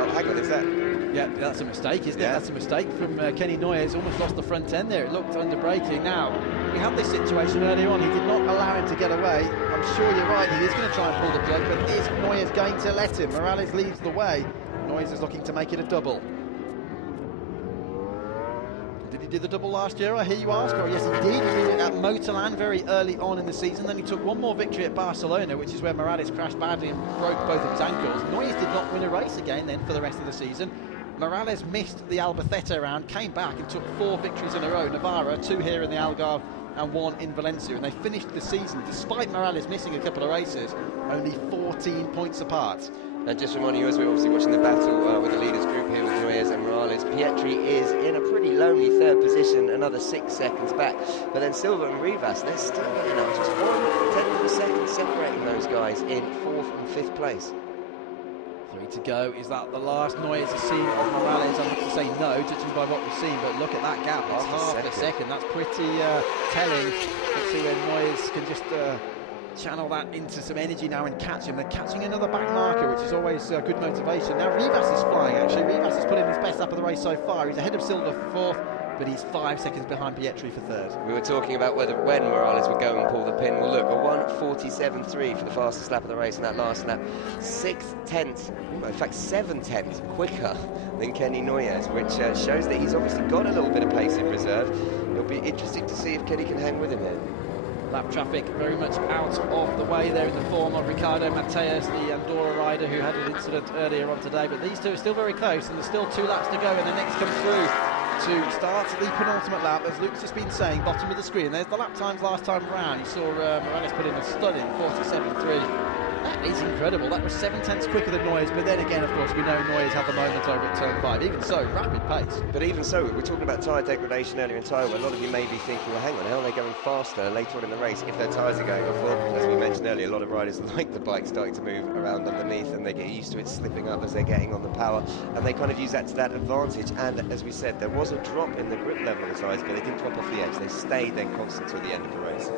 Oh, hang on, is that... Yeah, that's a mistake, isn't it? That's a mistake from Kenny Noyes. Almost lost the front end there. It looked under braking. Now, we had this situation earlier on. He did not allow him to get away. I'm sure you're right. He is going to try and pull the plug, but is Noyes going to let him? Morales leads the way. Noyes is looking to make it a double. Did he do the double last year, I hear you ask? Oh, yes, he did. He did it at Motorland very early on in the season. Then he took one more victory at Barcelona, which is where Morales crashed badly and broke both of his ankles. Noyes did not win a race again then for the rest of the season. Morales missed the Albacete round, came back and took 4 victories in a row. Navarra, 2 here in the Algarve and 1 in Valencia, and they finished the season, despite Morales missing a couple of races, only 14 points apart. And just reminding you, as we're obviously watching the battle with the leaders group here with Noyes and Morales, Pietri is in a pretty lonely 3rd position, another 6 seconds back. But then Silva and Rivas, they're still getting up, just 1/10 of a second separating those guys in 4th and 5th place. 3 to go. Is that the last Noyes has seen of Morales? I have to say no, judging by what we've seen, but look at that gap. It's half a second. That's pretty telling. Let's see where Noyes can just channel that into some energy now and catch him. They're catching another back marker, which is always good motivation. Now Rivas is flying, actually. Rivas has put in his best lap of the race so far. He's ahead of Silva for 4th, but he's 5 seconds behind Pietri for 3rd. We were talking about when Morales would go and pull the pin. Well, look, a 1:47.3 for the fastest lap of the race in that last lap. 6/10, in fact 7/10 quicker than Kenny Noyes, which shows that he's obviously got a little bit of pace in reserve. It'll be interesting to see if Kenny can hang with him here. Lap traffic very much out of the way there in the form of Ricardo Mateus, the Andorra rider who had an incident earlier on today, but these two are still very close, and there's still 2 laps to go, and the next comes through to start the penultimate lap, as Luke's just been saying, bottom of the screen. There's the lap times last time round. You saw Morales put in a stunning 47.3. That is incredible. That was 7/10 quicker than Noyes, but then again, of course, we know Noyes had the moment over at turn 5. Even so, rapid pace. But even so, we're talking about tyre degradation earlier in tyre. A lot of you may be thinking, well, hang on, how are they going faster later on in the race if their tyres are going off? Well, as we mentioned earlier, a lot of riders like the bike starting to move around underneath, and they get used to it slipping up as they're getting on the power, and they kind of use that to that advantage. And as we said, there was a drop in the grip level of the tyres, but they didn't drop off the edge. They stayed then constant till the end of the race.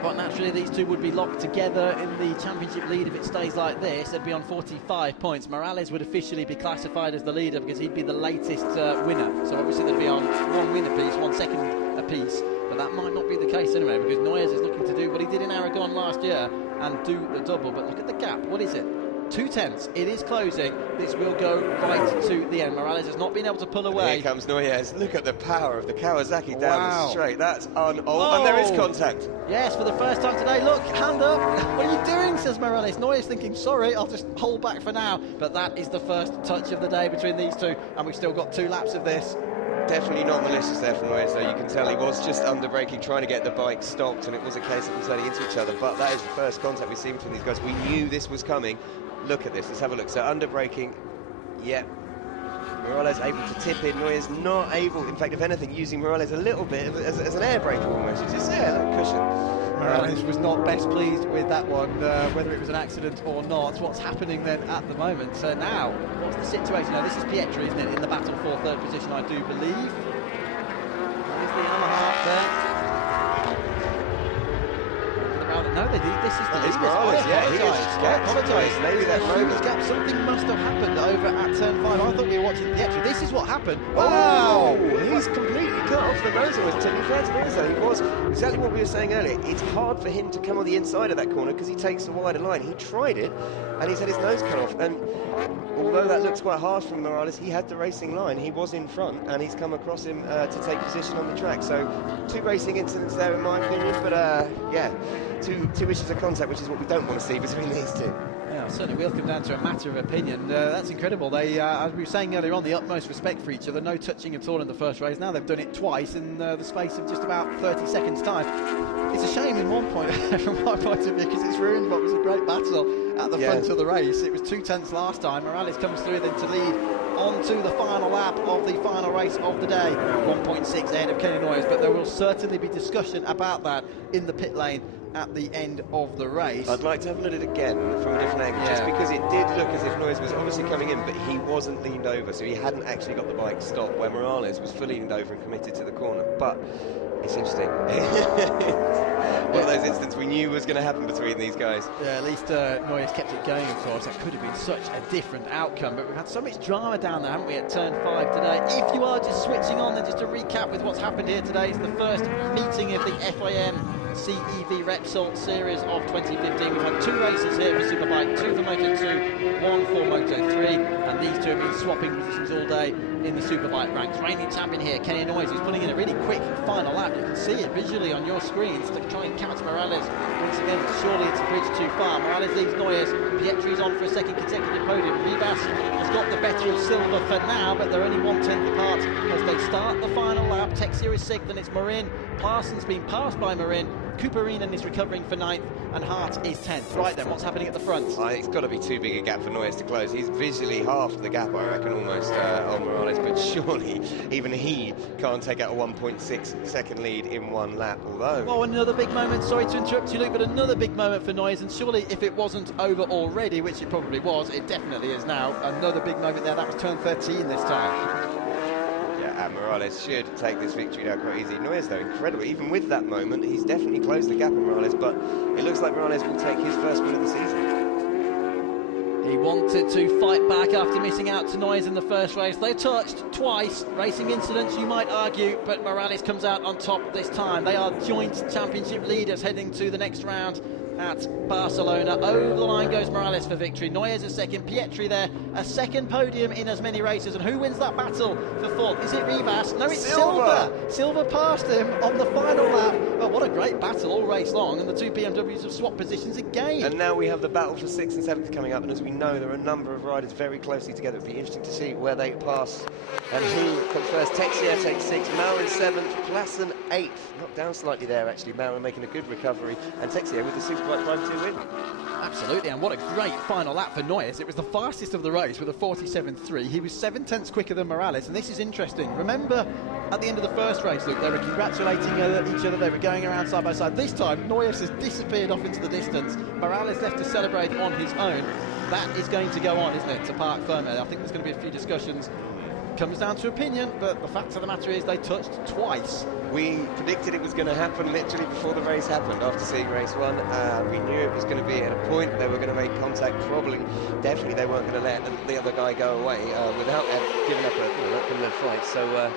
Quite naturally, these two would be locked together in the championship lead if it stays like this. They'd be on 45 points. Morales would officially be classified as the leader because he'd be the latest winner. So obviously they'd be on 1 win apiece, 1 second apiece. But that might not be the case anyway, because Noyes is looking to do what he did in Aragon last year and do the double. But look at the gap. What is it? 2/10. It is closing. This will go right to the end. Morales has not been able to pull away. And here comes Noyes. Look at the power of the Kawasaki down the straight. That's and there is contact. Yes, for the first time today. Look, hand up. What are you doing, says Morales. Noyes thinking, sorry, I'll just hold back for now. But that is the first touch of the day between these two, and we've still got 2 laps of this. Definitely not malicious there from Noyes, though. You can tell he was just under braking, trying to get the bike stopped, and it was a case of them turning into each other. But that is the first contact we've seen between these guys. We knew this was coming. Look at this. Let's have a look. So under braking, yep. Morales able to tip in. Noyes not able. In fact, if anything, using Morales a little bit as an air brake almost. It's just a little cushion. Morales was not best pleased with that one, whether it was an accident or not. What's happening then at the moment? So now, what's the situation? Now, this is Pietri, isn't it, in the battle for 3rd position, I do believe. That is the Yamaha there. No, they do. This is the leaders. Morales, I apologise. Maybe that moment. Gap. Something must have happened over at turn 5. I thought we were watching Pietri. This is what happened. Wow! He's completely cut off the nose of his taking fair to be honest, he was exactly what we were saying earlier. It's hard for him to come on the inside of that corner because he takes the wider line. He tried it, and he's had his nose cut off. And although that looks quite harsh from Morales, he had the racing line. He was in front, and he's come across him to take position on the track. So 2 racing incidents there, in my opinion. But yeah. Two issues of contact, which is what we don't want to see between these two. Yeah, certainly will come down to a matter of opinion. That's incredible. They, as we were saying earlier on, the utmost respect for each other. No touching at all in the first race. Now they've done it twice in the space of just about 30 seconds' time. It's a shame in one point, from my point of view, because it's ruined what was a great battle at the front of the race. It was 2/10 last time. Morales comes through then to lead on to the final lap of the final race of the day. 1.6 ahead of Kenny Noyes, but there will certainly be discussion about that in the pit lane at the end of the race. I'd like to have a look at it again from a different angle, just because it did look as if Noyes was obviously coming in, but he wasn't leaned over, so he hadn't actually got the bike stopped, where Morales was fully leaned over and committed to the corner. But it's interesting. One of those incidents we knew was going to happen between these guys. Yeah, at least Noyes kept it going, of course. That could have been such a different outcome, but we've had so much drama down there, haven't we, at turn 5 today. If you are just switching on, then just to recap with what's happened here today, is the first meeting of the FIM CEV Repsol series of 2015. We've had 2 races here for Superbike, 2 for Moto 2, 1 for Moto 3, and these two have been swapping positions all day in the Superbike ranks. Reigning champion here, Kenny Noyes, who's putting in a really quick final lap. You can see it visually on your screens to try and catch Morales. Once again, surely it's a bridge too far. Morales leads Noyes. Pietri's on for a second consecutive podium. Rivas has got the better of Silva for now, but they're only 1/10 apart as they start the final lap. Texia is 6th, and it's Marin. Parsons being passed by Marin. Cooperinen is recovering for 9th, and Hart is 10th. Right then, what's happening at the front? It's got to be too big a gap for Noyes to close. He's visually half the gap, I reckon, almost, on Morales, but surely even he can't take out a 1.6 second lead in one lap, although... Oh, another big moment, sorry to interrupt you, Luke, but another big moment for Noyes, and surely if it wasn't over already, which it probably was, it definitely is now, another big moment there. That was turn 13 this time. And Morales should take this victory down quite easy. Noyes, though, incredible. Even with that moment, he's definitely closed the gap on Morales, but it looks like Morales will take his first win of the season. He wanted to fight back after missing out to Noyes in the first race. They touched twice. Racing incidents, you might argue, but Morales comes out on top this time. They are joint championship leaders heading to the next round at Barcelona. Over the line goes Morales for victory. Noyes is second. Pietri there, a second podium in as many races. And who wins that battle for 4th? Is it Rivas? No, it's Silva. Silva passed him on the final lap. But what a great battle all race long, and the two BMWs have swapped positions again. And now we have the battle for 6th and 7th coming up, and as we know, there are a number of riders very closely together. It'll be interesting to see where they pass and who comes first. Texia takes 6th, Maurer 7th, Klassen 8th. Knocked down slightly there, actually. Maurer making a good recovery, and Texia with the Superbike Privateer win. Absolutely, and what a great final lap for Noyes. It was the fastest of the race with a 47.3. He was 7/10 quicker than Morales, and this is interesting. Remember, at the end of the first race, Luke, they were congratulating each other. They were going around side by side. This time, Noyes has disappeared off into the distance. Morales left to celebrate on his own. That is going to go on, isn't it, to Parc Fermé? I think there's going to be a few discussions. Comes down to opinion, but the fact of the matter is they touched twice. We predicted it was going to happen literally before the race happened. After seeing race 1, we knew it was going to be at a point they were going to make contact. Probably, definitely, they weren't going to let the other guy go away without giving up a fight. So,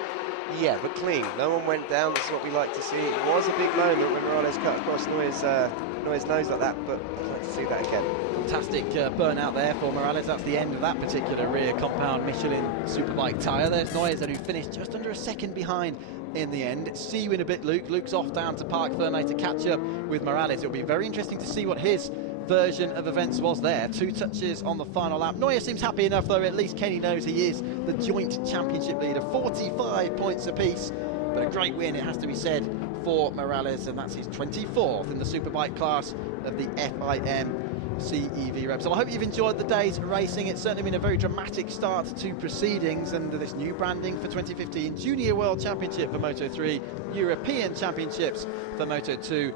yeah, but clean. No one went down. That's what we like to see. It was a big moment when Morales cut across Noyes' nose like that, but I'd like to see that again. Fantastic burnout there for Morales. That's the end of that particular rear compound Michelin Superbike tyre. There's Noyes, who finished just under a second behind in the end. See you in a bit, Luke. Luke's off down to Parc Fermé to catch up with Morales. It'll be very interesting to see what his version of events was there. 2 touches on the final lap. Noyes seems happy enough, though. At least Kenny knows he is the joint championship leader. 45 points apiece, but a great win, it has to be said, for Morales, and that's his 24th in the Superbike class of the FIM CEV Repsol. I hope you've enjoyed the day's racing. It's certainly been a very dramatic start to proceedings, and this new branding for 2015, Junior World Championship for Moto3, European Championships for Moto2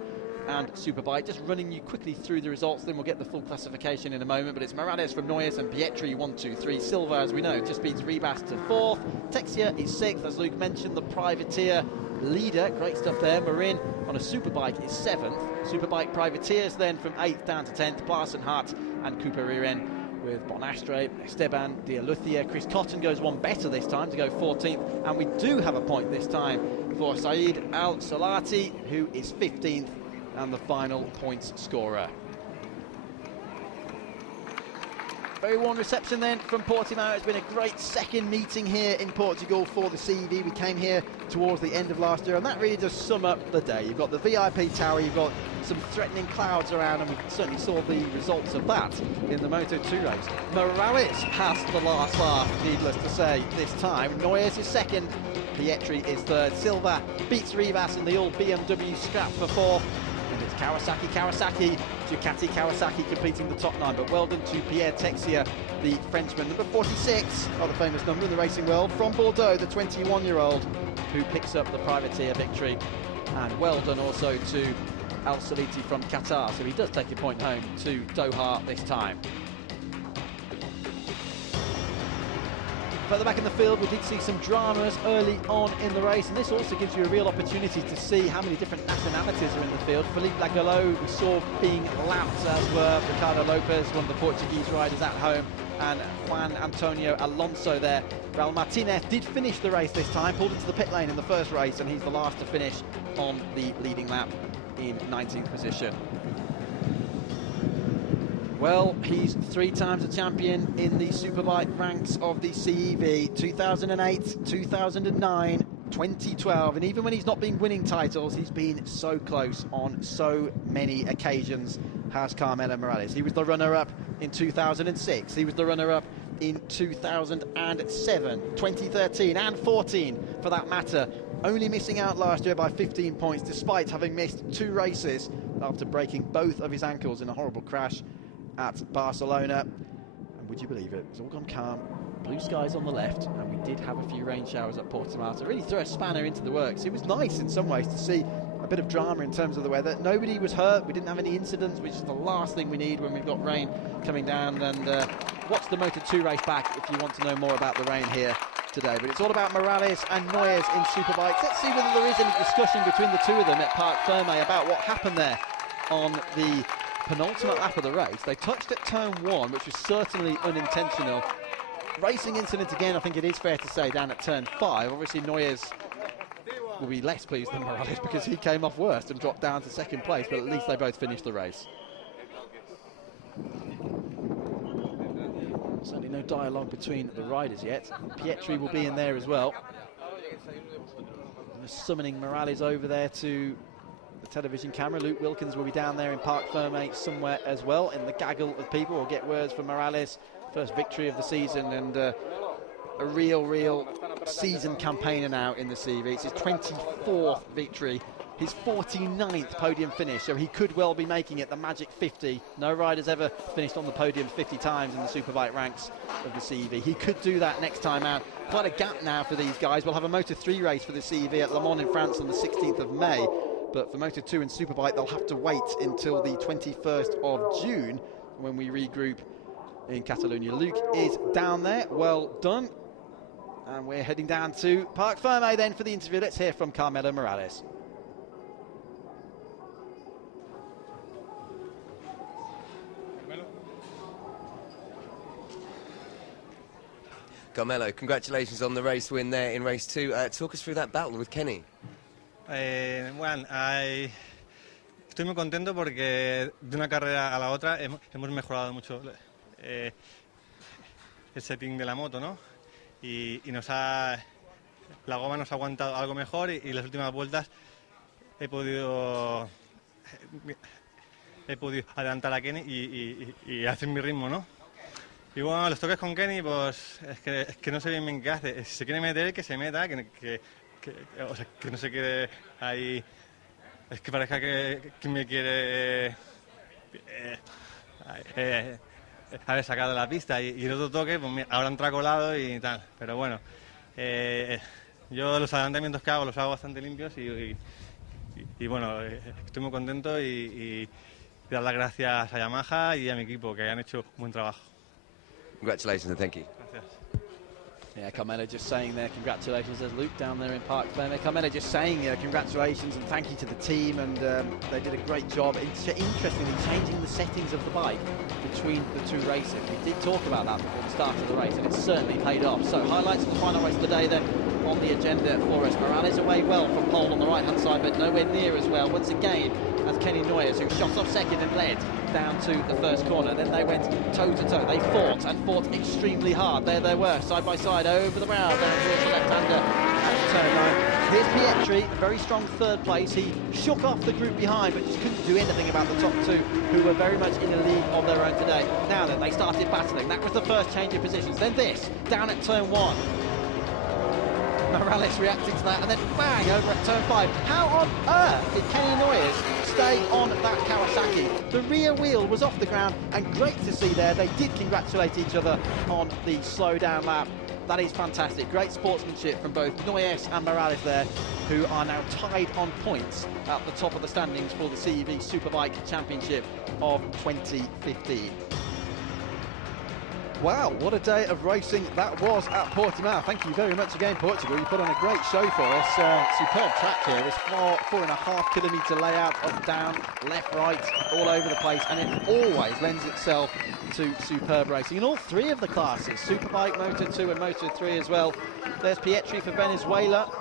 and Superbike. Just running you quickly through the results, then we'll get the full classification in a moment, but it's Morales from Noyes and Pietri 1, 2, 3. Silva, as we know, just beats Ribas to 4th. Texia is 6th, as Luke mentioned, the privateer leader. Great stuff there. Marin on a Superbike is 7th. Superbike privateers then from 8th down to 10th. Plasson, Hart and Cooper-Riren with Bonastre, Esteban, Dialuthia. Chris Cotton goes one better this time to go 14th, and we do have a point this time for Saeed Al-Salati, who is 15th and the final points scorer. Very warm reception then from Portimao. It's been a great second meeting here in Portugal for the CEV. We came here towards the end of last year, and that really does sum up the day. You've got the VIP tower, you've got some threatening clouds around, and we certainly saw the results of that in the Moto2 race. Morales has the last laugh, needless to say, this time. Noyes is second, Pietri is third. Silva beats Rivas in the all BMW scrap for 4th. And it's Kawasaki, Ducati Kawasaki completing the top 9, but well done to Pierre Texia, the Frenchman, number 46, not the famous number in the racing world, from Bordeaux, the 21-year-old, who picks up the privateer victory. And well done also to Al-Saliti from Qatar, so he does take a point home to Doha this time. Further back in the field, we did see some dramas early on in the race, and this also gives you a real opportunity to see how many different nationalities are in the field. Philippe Lagalo, we saw being lapped, as were Ricardo Lopez, one of the Portuguese riders at home, and Juan Antonio Alonso there. Raul Martinez did finish the race this time, pulled into the pit lane in the first race, and he's the last to finish on the leading lap in 19th position. Well, he's 3 times a champion in the Superbike ranks of the CEV, 2008, 2009, 2012, and even when he's not been winning titles, he's been so close on so many occasions, has Carmelo Morales. He was the runner-up in 2006, he was the runner-up in 2007, 2013 and 14 for that matter, only missing out last year by 15 points despite having missed 2 races after breaking both of his ankles in a horrible crash at Barcelona. And would you believe it, it's all gone calm, blue skies on the left, and we did have a few rain showers at Portimao to really throw a spanner into the works. It was nice in some ways to see a bit of drama in terms of the weather. Nobody was hurt, we didn't have any incidents, which is the last thing we need when we've got rain coming down. And watch the Moto2 race back if you want to know more about the rain here today. But it's all about Morales and Noyes in Superbikes. Let's see whether there is any discussion between the two of them at Parc Fermé about what happened there on the penultimate lap of the race. They touched at turn 1, which was certainly unintentional. Racing incident again, I think it is fair to say, down at turn 5. Obviously Noyes will be less pleased than Morales because he came off worst and dropped down to 2nd place, but at least they both finished the race. Certainly no dialogue between the riders yet. Pietri will be in there as well. Summoning Morales over there to the television camera. Luke Wilkins will be down there in Parc Fermé somewhere as well. In the gaggle of people, we'll get words from Morales. First victory of the season, and a real season campaigner now in the CEV. It's his 24th victory, his 49th podium finish, so he could well be making it the magic 50. No rider's ever finished on the podium 50 times in the Superbike ranks of the CEV. He could do that next time out. Quite a gap now for these guys. We'll have a Moto3 race for the CEV at Le Mans in France on the 16th of May, but for Moto2 and Superbike they'll have to wait until the 21st of June when we regroup in Catalonia. Luke is down there, well done. And we're heading down to Parc Fermé then for the interview. Let's hear from Carmelo Morales. Carmelo, congratulations on the race win there in race 2. Talk us through that battle with Kenny. Bueno, estoy muy contento porque de una carrera a la otra hemos mejorado mucho el setting de la moto, ¿no? Y la goma nos ha aguantado algo mejor y las últimas vueltas he podido adelantar a Kenny y hacer mi ritmo, ¿no? Y bueno, los toques con Kenny, pues es que no sé bien qué hace. Si se quiere meter, que se meta, o sea, que no se quede ahí. Es que parezca que me quiere haber sacado la pista. Y el otro toque, pues ahora entra colado y tal. Pero bueno, yo los adelantamientos que hago los hago bastante limpios y bueno, estoy muy contento y dar las gracias a Yamaha y a mi equipo que hayan hecho un buen trabajo. Congratulations and thank you. Gracias. Yeah, Carmelo just saying there, congratulations. There's Luke down there in Parc Fermé. Carmelo just saying congratulations and thank you to the team, and they did a great job. Interestingly, changing the settings of the bike between the 2 races. We did talk about that before the start of the race, and it certainly paid off. So highlights of the final race today then on the agenda for us. Morales away well from pole on the right hand side, but nowhere near as well once again as Kenny Noyes, who shot off 2nd and led down to the 1st corner. Then they went toe to toe. They fought extremely hard. There they were, side by side over the brow, down towards the left-hander at turn 9. Here's Pietri, very strong 3rd place. He shook off the group behind, but just couldn't do anything about the top 2, who were very much in a league of their own today. Now then, they started battling. That was the first change of positions. Then this, down at turn 1. Morales reacting to that, and then bang, over at turn 5. How on earth did Kenny Noyes stay on that Kawasaki? The rear wheel was off the ground, and great to see there. They did congratulate each other on the slow down lap. That is fantastic. Great sportsmanship from both Noyes and Morales there, who are now tied on points at the top of the standings for the CEV Superbike Championship of 2015. Wow, what a day of racing that was at Portimao. Thank you very much again, Portugal. You put on a great show for us. Superb track here. This 4.5 kilometre layout, up, down, left, right, all over the place, and it always lends itself to superb racing in all 3 of the classes, Superbike, Moto2 and Moto3 as well. There's Pietri for Venezuela.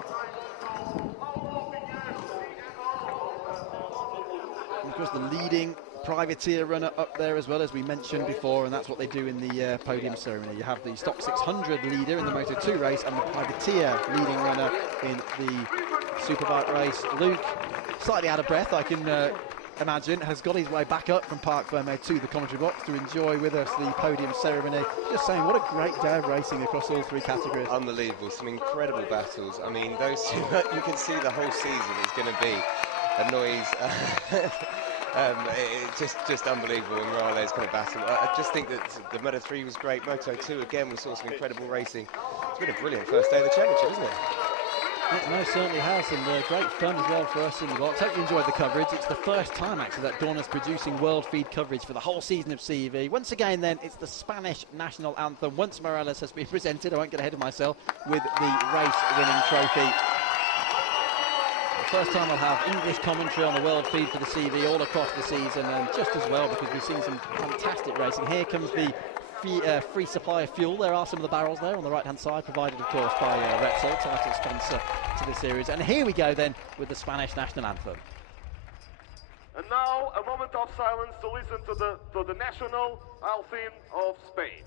Of course, the leading privateer runner up there as well, as we mentioned before, and that's what they do in the podium ceremony. You have the Stock 600 leader in the Moto2 race and the privateer leading runner in the Superbike race. Luke, slightly out of breath, I can imagine, has got his way back up from Parc Fermé to the commentary box to enjoy with us the podium ceremony. Just saying, what a great day of racing across all three categories. Unbelievable, some incredible battles. I mean, those two, you can see the whole season is going to be a noise. It's just unbelievable in Morales' kind of battle. I just think that the Moto3 was great. Moto2 again, we saw some incredible racing. It's been a brilliant first day of the championship, isn't it? It most certainly has, and great fun as well for us in the box. Hope you enjoyed the coverage. It's the first time actually that Dorna's producing world feed coverage for the whole season of CEV. Once again then, it's the Spanish national anthem. Once Morales has been presented, I won't get ahead of myself, with the race-winning trophy. First time I'll have English commentary on the world feed for the CV all across the season, and just as well because we've seen some fantastic racing. Here comes the free supply of fuel. There are some of the barrels there on the right-hand side, provided, of course, by Repsol, title sponsor to the series. And here we go then with the Spanish national anthem. And now a moment of silence to listen to the national anthem of Spain.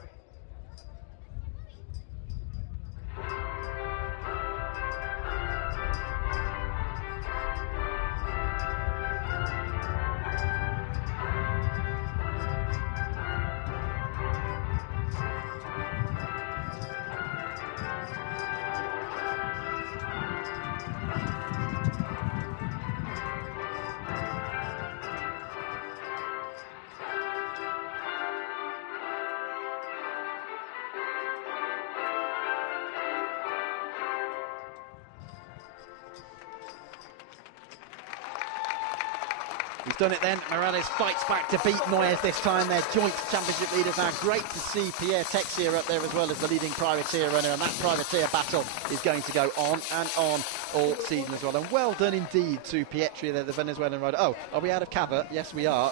He's done it then. Morales fights back to beat Noyes this time. They're joint championship leaders now. Great to see Pierre Texier up there as well as the leading privateer runner, and that privateer battle is going to go on and on all season as well. And well done indeed to Pietri there, the Venezuelan rider. Oh, are we out of cover? Yes, we are.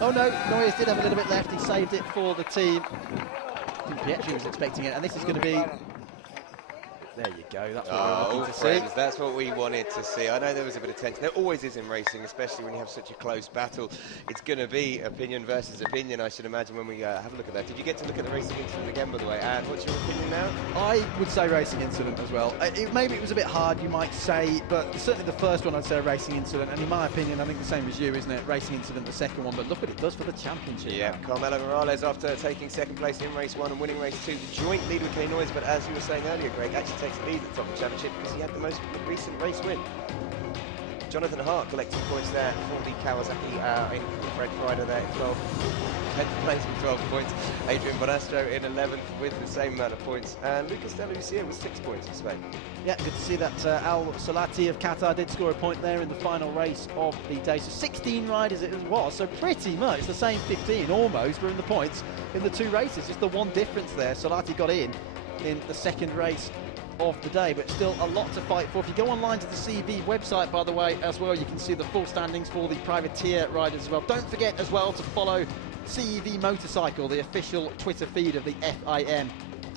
Oh no, Noyes did have a little bit left. He saved it for the team. I think Pietri was expecting it, and this is going to be... There you go, that's what we're looking to see. That's what we wanted to see. I know there was a bit of tension. There always is in racing, especially when you have such a close battle. It's going to be opinion versus opinion, I should imagine, when we have a look at that. Did you get to look at the racing incident again, by the way? And what's your opinion now? I would say racing incident as well. Maybe it was a bit hard, you might say, but certainly the first one I'd say a racing incident. And in my opinion, I think the same as you, isn't it? Racing incident, the second one. But look what it does for the championship. Yeah, Carmelo Morales, after taking second place in race 1 and winning race 2, the joint lead with Kenny Noyes. But as you were saying earlier, Greg, actually takes the lead at the top of the championship because he had the most recent race win. Jonathan Hart collecting points there for the Kawasaki in Fred Friday there, 10th place with 12 points. Adrian Bonastro in 11th with the same amount of points, and Lucas De Lucia with 6 points for Spain. Yeah, good to see that Al Solati of Qatar did score a point there in the final race of the day. So 16 riders it was, so pretty much the same 15 almost were in the points in the 2 races. Just the one difference there. Solati got in the second race of the day, but still a lot to fight for. If you go online to the CV website, by the way, as well, you can see the full standings for the privateer riders as well. Don't forget as well to follow CEV Motorcycle, the official Twitter feed of the FIM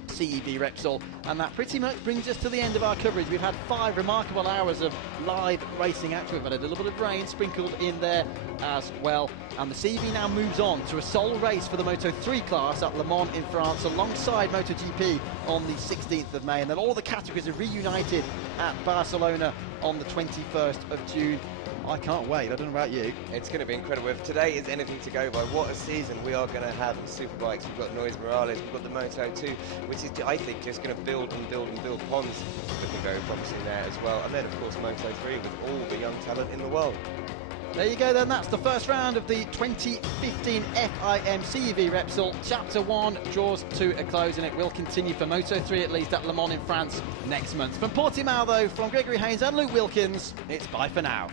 CEV Repsol, and that pretty much brings us to the end of our coverage. We've had 5 remarkable hours of live racing action. We've had a little bit of rain sprinkled in there as well, and the CEV now moves on to a sole race for the Moto3 class at Le Mans in France alongside MotoGP on the 16th of May, and then all the categories are reunited at Barcelona on the 21st of June. I can't wait. I don't know about you. It's going to be incredible. If today is anything to go by, what a season we are going to have in Superbikes. We've got Noyes Morales, we've got the Moto2, which is, I think, just going to build and build and build. Pons looking very promising there as well. And then, of course, Moto3 with all the young talent in the world. There you go then, that's the first round of the 2015 FIM CEV Repsol. Chapter 1 draws to a close, and it will continue for Moto3 at least at Le Mans in France next month. From Portimao though, from Gregory Haynes and Luke Wilkins, it's bye for now.